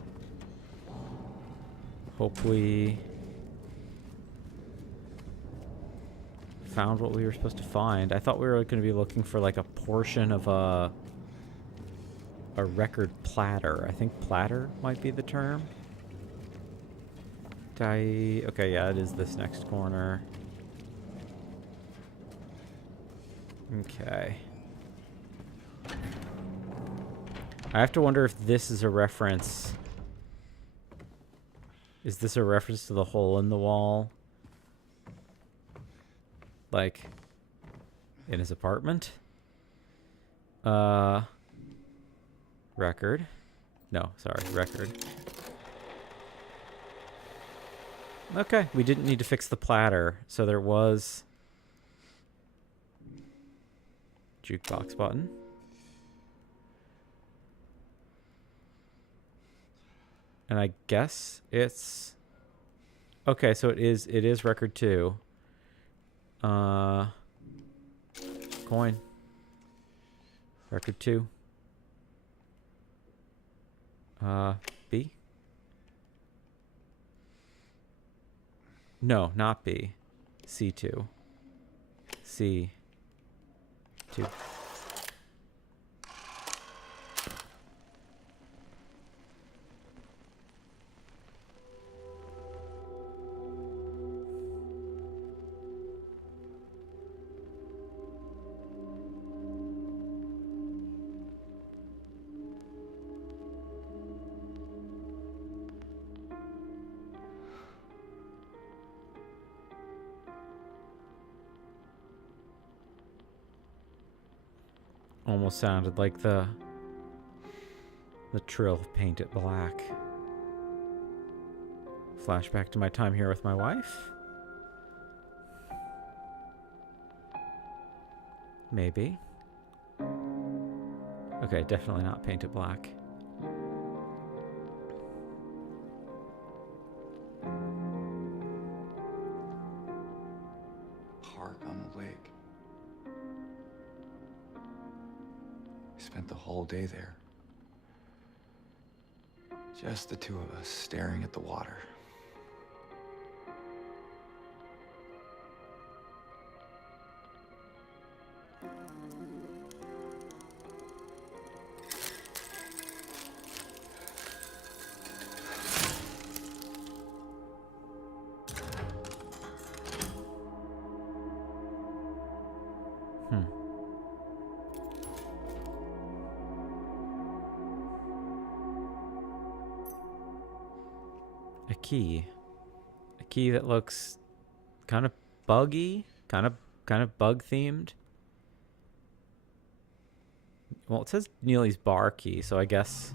Hope we found what we were supposed to find. I thought we were going to be looking for like a portion of a record platter. I think platter might be the term. Okay, yeah, it is this next corner. Okay. I have to wonder if this is a reference. Is this a reference to the hole in the wall? Like, in his apartment? Record. No, sorry, record. Okay, we didn't need to fix the platter, so there was... Jukebox button. And I guess it's... Okay, so it is record 2. Coin. Record 2. B? No, not B. C2. C2. Almost sounded like the trill of Paint It Black. Flashback to my time here with my wife? Maybe. Okay, definitely not Paint It Black. Park on the lake. Spent the whole day there. Just the two of us staring at the water. A key that looks kind of buggy, kind of bug themed. Well, it says Neely's bar key, so I guess.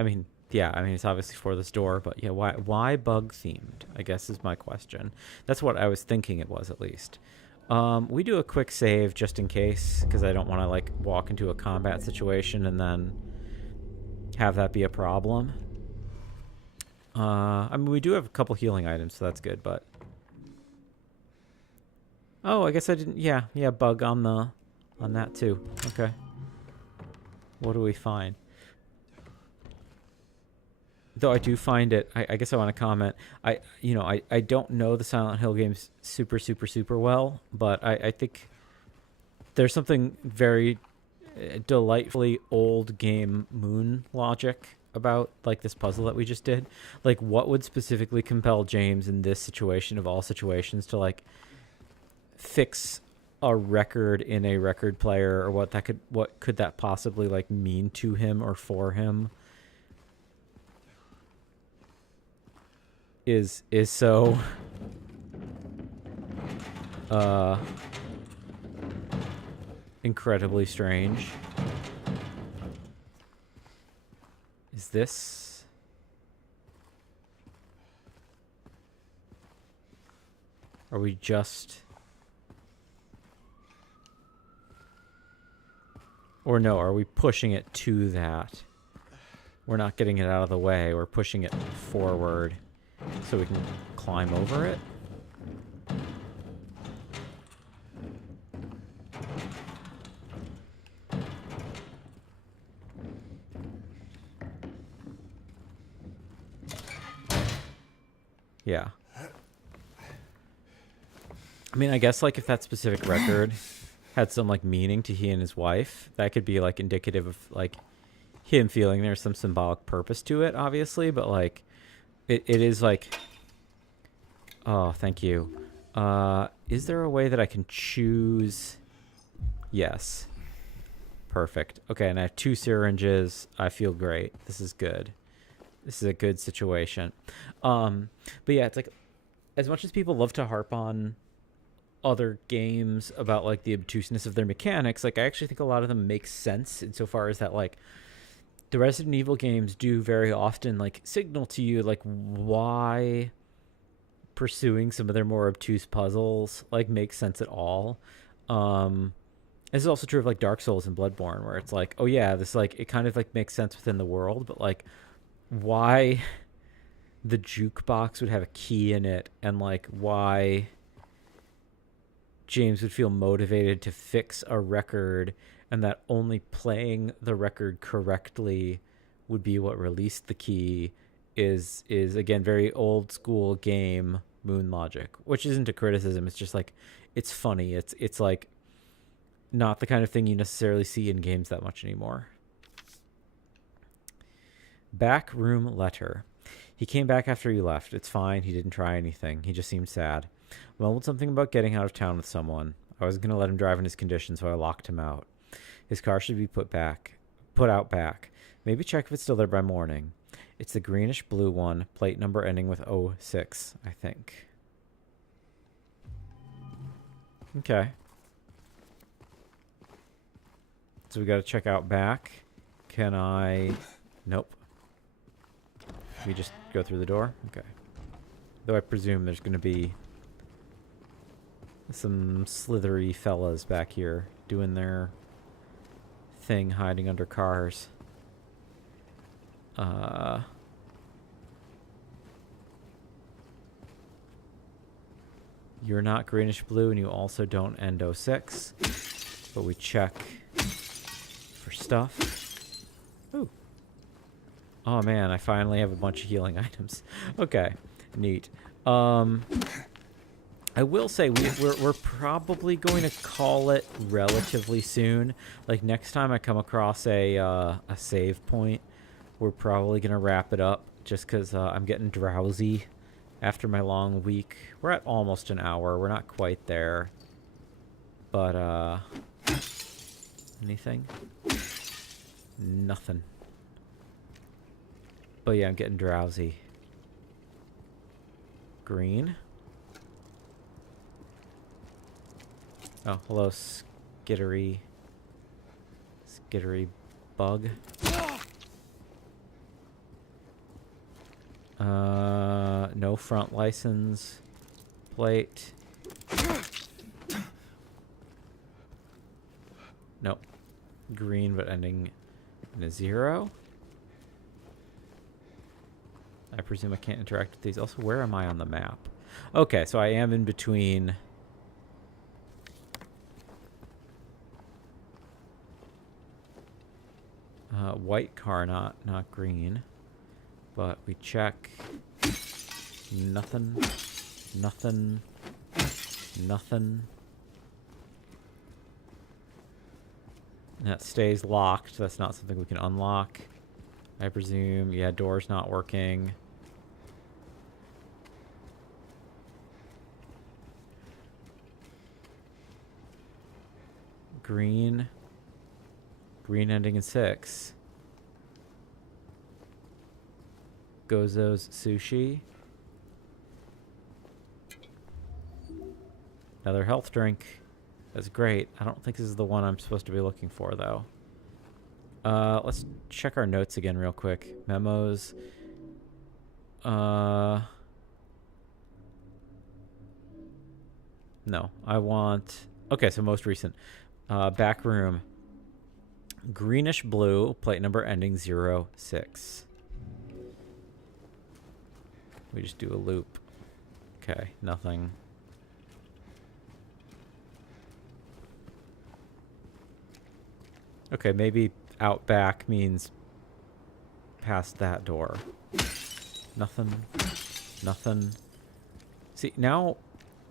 I mean, yeah, it's obviously for this door, but yeah, why bug themed? I guess is my question. That's what I was thinking it was, at least. We do a quick save just in case, because I don't want to like walk into a combat situation and then have that be a problem. I mean, we do have a couple healing items, so that's good, but... Oh, I guess I didn't... Yeah, bug on that too. Okay. What do we find? Though I do find it... I guess I want to comment. I don't know the Silent Hill games super well, but I think there's something very delightfully old game Moon logic about like this puzzle that we just did. Like, what would specifically compel James in this situation of all situations to like fix a record in a record player, or what could that possibly like mean to him or for him, is so incredibly strange. Is this... Are we just... Or no, are we pushing it to that? We're not getting it out of the way. We're pushing it forward so we can climb over it. Yeah. I mean, I guess like if that specific record had some like meaning to he and his wife, that could be like indicative of like him feeling there's some symbolic purpose to it, obviously, but like it is like, oh, thank you. Is there a way that I can choose? Yes. Perfect. Okay, and I have 2 syringes. I feel great. This is good. This is a good situation. But yeah, it's like, as much as people love to harp on other games about like the obtuseness of their mechanics, like I actually think a lot of them make sense insofar as that like the Resident Evil games do very often like signal to you like why pursuing some of their more obtuse puzzles like makes sense at all. This is also true of like Dark Souls and Bloodborne, where it's like, oh yeah, this like it kind of like makes sense within the world, but like why the jukebox would have a key in it, and like why James would feel motivated to fix a record, and that only playing the record correctly would be what released the key is again very old school game moon logic, which isn't a criticism. It's just like, it's funny. It's like not the kind of thing you necessarily see in games that much anymore. Back room letter. He came back after you left. It's fine. He didn't try anything. He just seemed sad. Mumbled something about getting out of town with someone. I wasn't going to let him drive in his condition, so I locked him out. His car should be put out back. Maybe check if it's still there by morning. It's the greenish blue one, plate number ending with 06, I think. Okay. So we got to check out back. Can I... Nope. We just go through the door? Okay. Though I presume there's going to be some slithery fellas back here doing their thing, hiding under cars. You're not greenish blue, and you also don't end 06. But we check for stuff. Ooh. Oh man, I finally have a bunch of healing items. Okay, neat. I will say we're probably going to call it relatively soon. Like next time I come across a save point, we're probably gonna wrap it up. Just because I'm getting drowsy after my long week. We're at almost an hour. We're not quite there, but anything? Nothing. But yeah, I'm getting drowsy. Green. Oh, hello, skittery bug. No front license plate. Nope. Green, but ending in a 0. I presume I can't interact with these. Also, where am I on the map? Okay, so I am in between... white car, not green. But we check. Nothing. Nothing. Nothing. And that stays locked. That's not something we can unlock, I presume. Yeah, door's not working. Green. Green ending in 6. Gozo's Sushi. Another health drink. That's great. I don't think this is the one I'm supposed to be looking for, though. Let's check our notes again real quick. Memos. No, I want... Okay, so most recent. Back room. Greenish blue, plate number ending 06. We just do a loop. Okay, nothing. Okay, maybe out back means past that door. Nothing. Nothing. See, now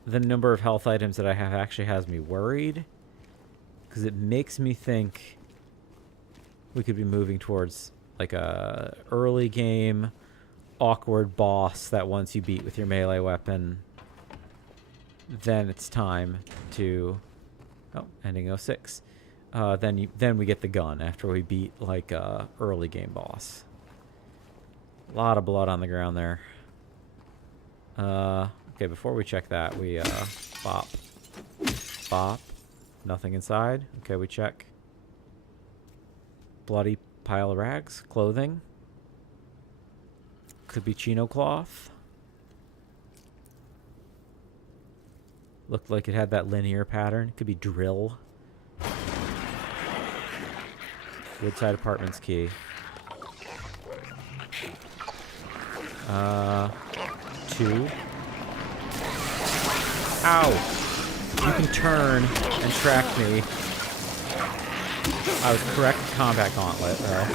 the number of health items that I have actually has me worried. Because it makes me think we could be moving towards like a early game awkward boss that once you beat with your melee weapon, then it's time to... Oh, ending 06. Then we get the gun after we beat like a early game boss. A lot of blood on the ground there. Okay, before we check that, we bop. Bop. Nothing inside. Okay, we check. Bloody pile of rags. Clothing. Could be chino cloth. Looked like it had that linear pattern. Could be drill. Woodside Apartments key. 2. Ow! You can turn and track me. I was correct combat gauntlet, though.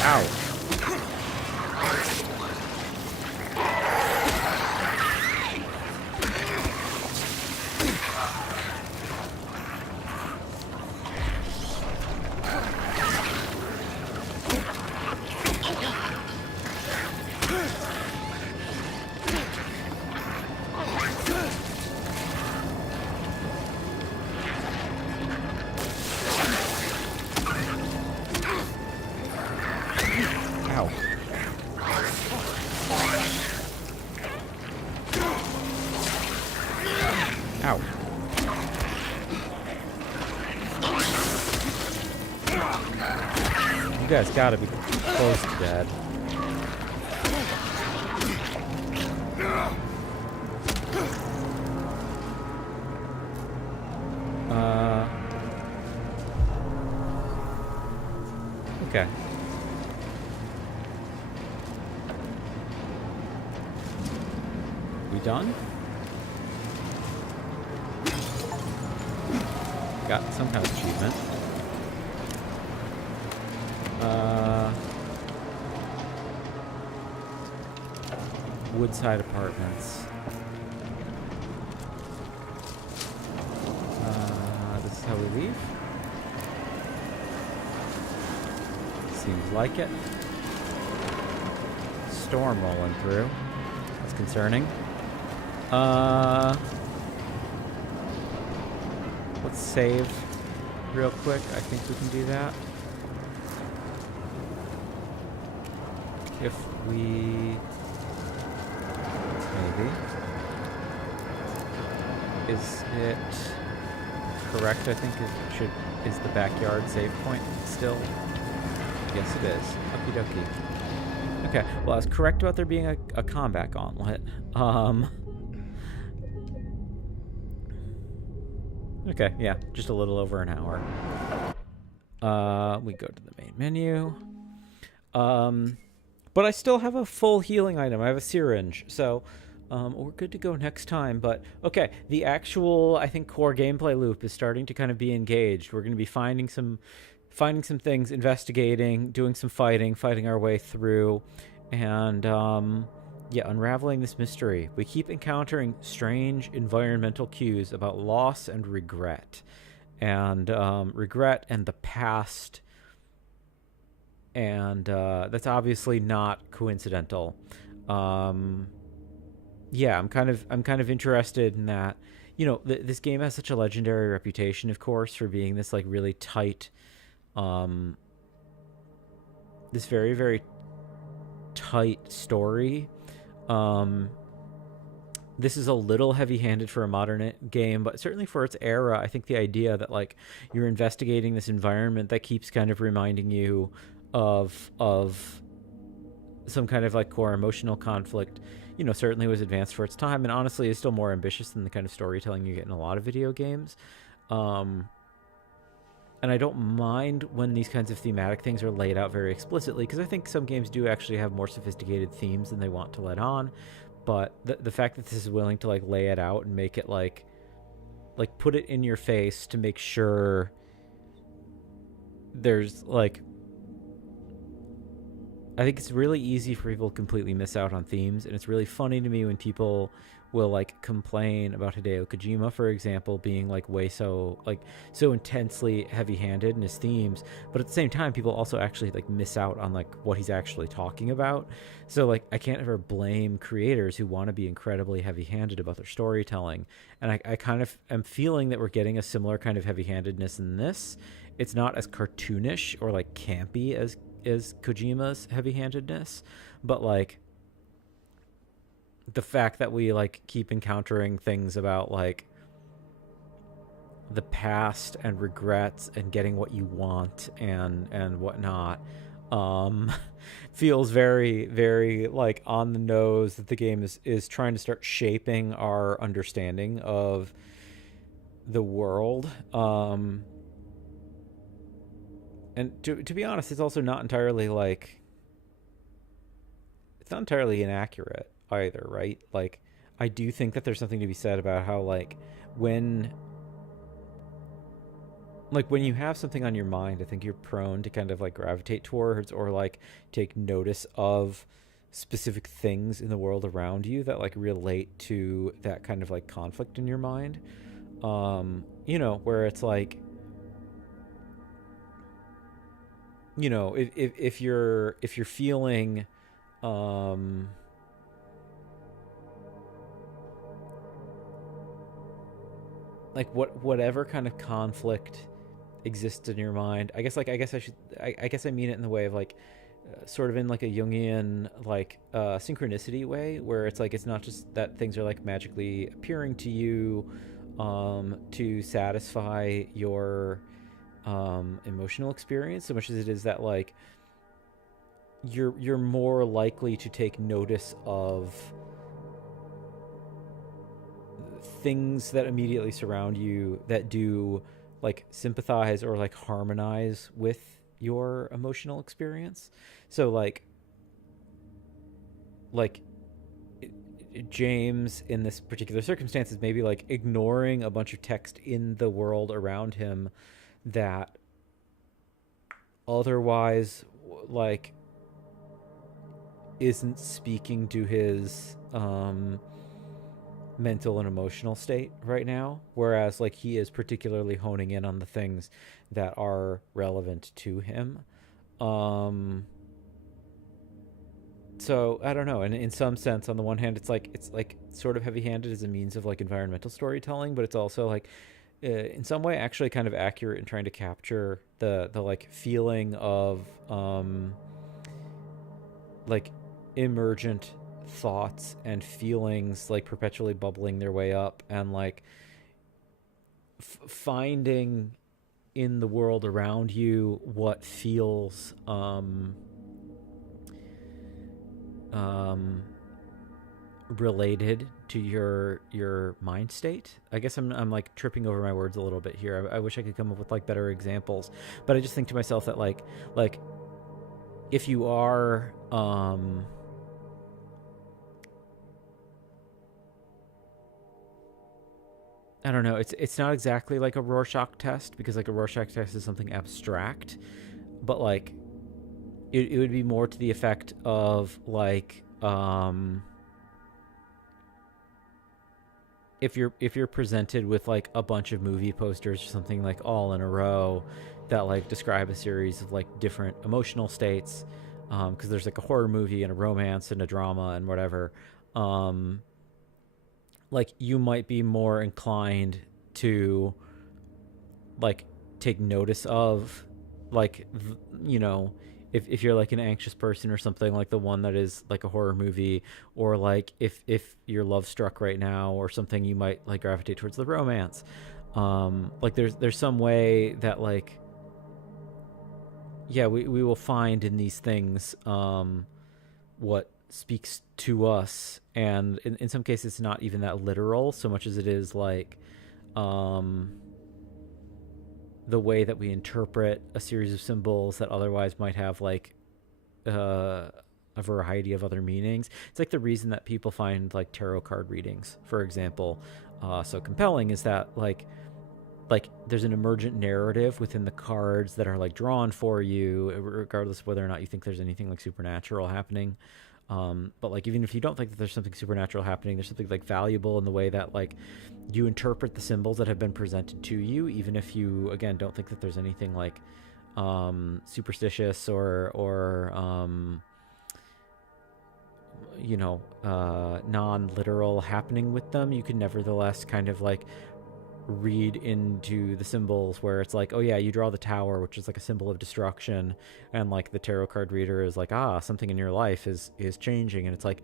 Ow! You guys gotta be close to dead. Okay. We done? Got some kind of achievement. Woodside Apartments. This is how we leave. Seems like it. Storm rolling through. That's concerning. Let's save real quick. I think we can do that. If we... Maybe. Is it correct? I think it is the backyard save point still? Yes, it is. Okie dokie. Okay, well, I was correct about there being a combat gauntlet. Okay, yeah, just a little over an hour. We go to the main menu. But I still have a full healing item. I have a syringe, so we're good to go next time. But okay, the actual, I think, core gameplay loop is starting to kind of be engaged. We're going to be finding some things, investigating, doing some fighting our way through, and yeah, unraveling this mystery. We keep encountering strange environmental cues about loss and regret, and regret and the past. And that's obviously not coincidental. Yeah, I'm kind of interested in that. this game has such a legendary reputation, of course, for being this like really tight, um, this very very tight story. Um, this is a little heavy-handed for a modern game, but certainly for its era, I think the idea that like you're investigating this environment that keeps kind of reminding you of some kind of like core emotional conflict, certainly was advanced for its time, and honestly is still more ambitious than the kind of storytelling you get in a lot of video games. Um, and I don't mind when these kinds of thematic things are laid out very explicitly, because I think some games do actually have more sophisticated themes than they want to let on. But the fact that this is willing to like lay it out and make it like put it in your face to make sure there's like, I think it's really easy for people to completely miss out on themes, and it's really funny to me when people will like complain about Hideo Kojima, for example, being like way so intensely heavy-handed in his themes, but at the same time people also actually like miss out on like what he's actually talking about. So like I can't ever blame creators who want to be incredibly heavy-handed about their storytelling, and I kind of am feeling that we're getting a similar kind of heavy-handedness in this. It's not as cartoonish or like campy as Kojima's heavy-handedness, but like the fact that we like keep encountering things about like the past and regrets and getting what you want and whatnot, um feels very very like on the nose, that the game is trying to start shaping our understanding of the world. And to be honest, it's also not entirely like, it's not entirely inaccurate either, right? Like I do think that there's something to be said about how when when you have something on your mind, I think you're prone to kind of like gravitate towards or like take notice of specific things in the world around you that like relate to that kind of like conflict in your mind. Where it's like, if you're feeling like whatever kind of conflict exists in your mind, I guess I mean it in the way of like sort of in like a Jungian like synchronicity way, where it's like it's not just that things are like magically appearing to you to satisfy your emotional experience, so much as it is that like you're more likely to take notice of things that immediately surround you that do like sympathize or like harmonize with your emotional experience. So like James in this particular circumstance is maybe like ignoring a bunch of text in the world around him that otherwise like isn't speaking to his mental and emotional state right now, whereas like he is particularly honing in on the things that are relevant to him. So I don't know, and in some sense, on the one hand, it's like sort of heavy-handed as a means of like environmental storytelling, but it's also like in some way actually kind of accurate in trying to capture the like feeling of like emergent thoughts and feelings like perpetually bubbling their way up, and like finding in the world around you what feels related to your mind state. I guess I'm like tripping over my words a little bit here. I wish I could come up with like better examples, but I just think to myself that like if you are I don't know, it's not exactly like a Rorschach test, because like a Rorschach test is something abstract, but like it would be more to the effect of like if you're presented with like a bunch of movie posters or something like all in a row that like describe a series of like different emotional states, because there's like a horror movie and a romance and a drama and whatever, like you might be more inclined to like take notice of, like you know, if you're like an anxious person or something, like the one that is like a horror movie, or like if you're love struck right now or something, you might like gravitate towards the romance. Like there's some way that like, yeah, we will find in these things what speaks to us, and in some cases it's not even that literal so much as it is like um the way that we interpret a series of symbols that otherwise might have like uh, a variety of other meanings. It's like the reason that people find like tarot card readings, for example, so compelling is that like there's an emergent narrative within the cards that are like drawn for you, regardless of whether or not you think there's anything like supernatural happening. But like even if you don't think that there's something supernatural happening, there's something like valuable in the way that like you interpret the symbols that have been presented to you, even if you again don't think that there's anything like superstitious or you know, non-literal happening with them. You can nevertheless kind of like read into the symbols where it's like, oh yeah, you draw the tower, which is like a symbol of destruction, and like the tarot card reader is like, ah, something in your life is changing, and it's like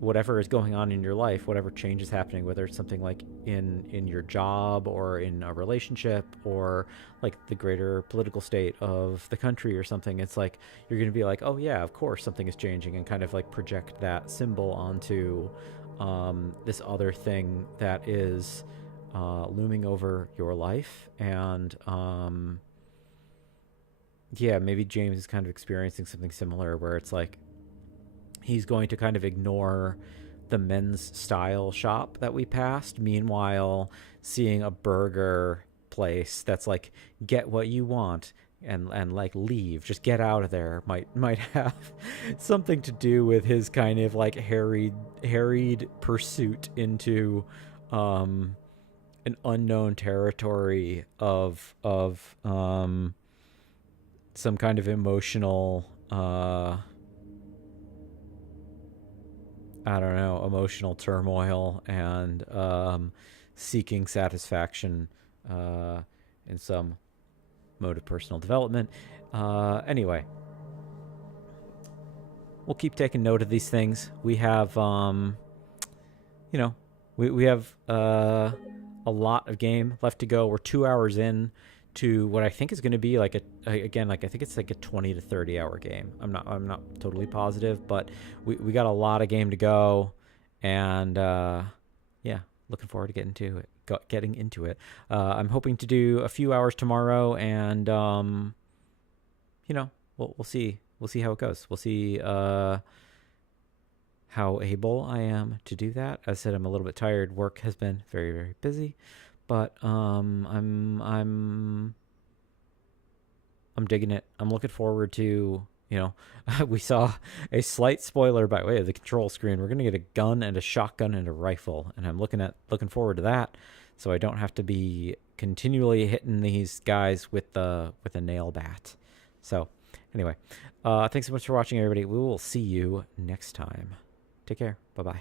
whatever is going on in your life, whatever change is happening, whether it's something like in your job or in a relationship or like the greater political state of the country or something, it's like you're going to be like, oh yeah, of course something is changing, and kind of like project that symbol onto this other thing that is looming over your life. And yeah, maybe James is kind of experiencing something similar where it's like he's going to kind of ignore the men's style shop that we passed, meanwhile seeing a burger place that's like get what you want and like leave, just get out of there, might have something to do with his kind of like harried pursuit into an unknown territory of some kind of emotional I don't know, emotional turmoil and seeking satisfaction in some mode of personal development. Anyway, we'll keep taking note of these things. We have, you know, we have a lot of game left to go. We're 2 hours in to what I think is going to be like again, like I think it's like a 20 to 30 hour game. I'm not totally positive, but we got a lot of game to go, and yeah, looking forward to getting into it. I'm hoping to do a few hours tomorrow, and you know, we'll see how it goes. We'll see how able I am to do that. As I said, I'm a little bit tired. Work has been very, very busy, but I'm digging it. I'm looking forward to, you know, we saw a slight spoiler by way of the control screen. We're gonna get a gun and a shotgun and a rifle, and I'm looking forward to that, so I don't have to be continually hitting these guys with a nail bat. So anyway, thanks so much for watching, everybody. We will see you next time. Take care. Bye bye.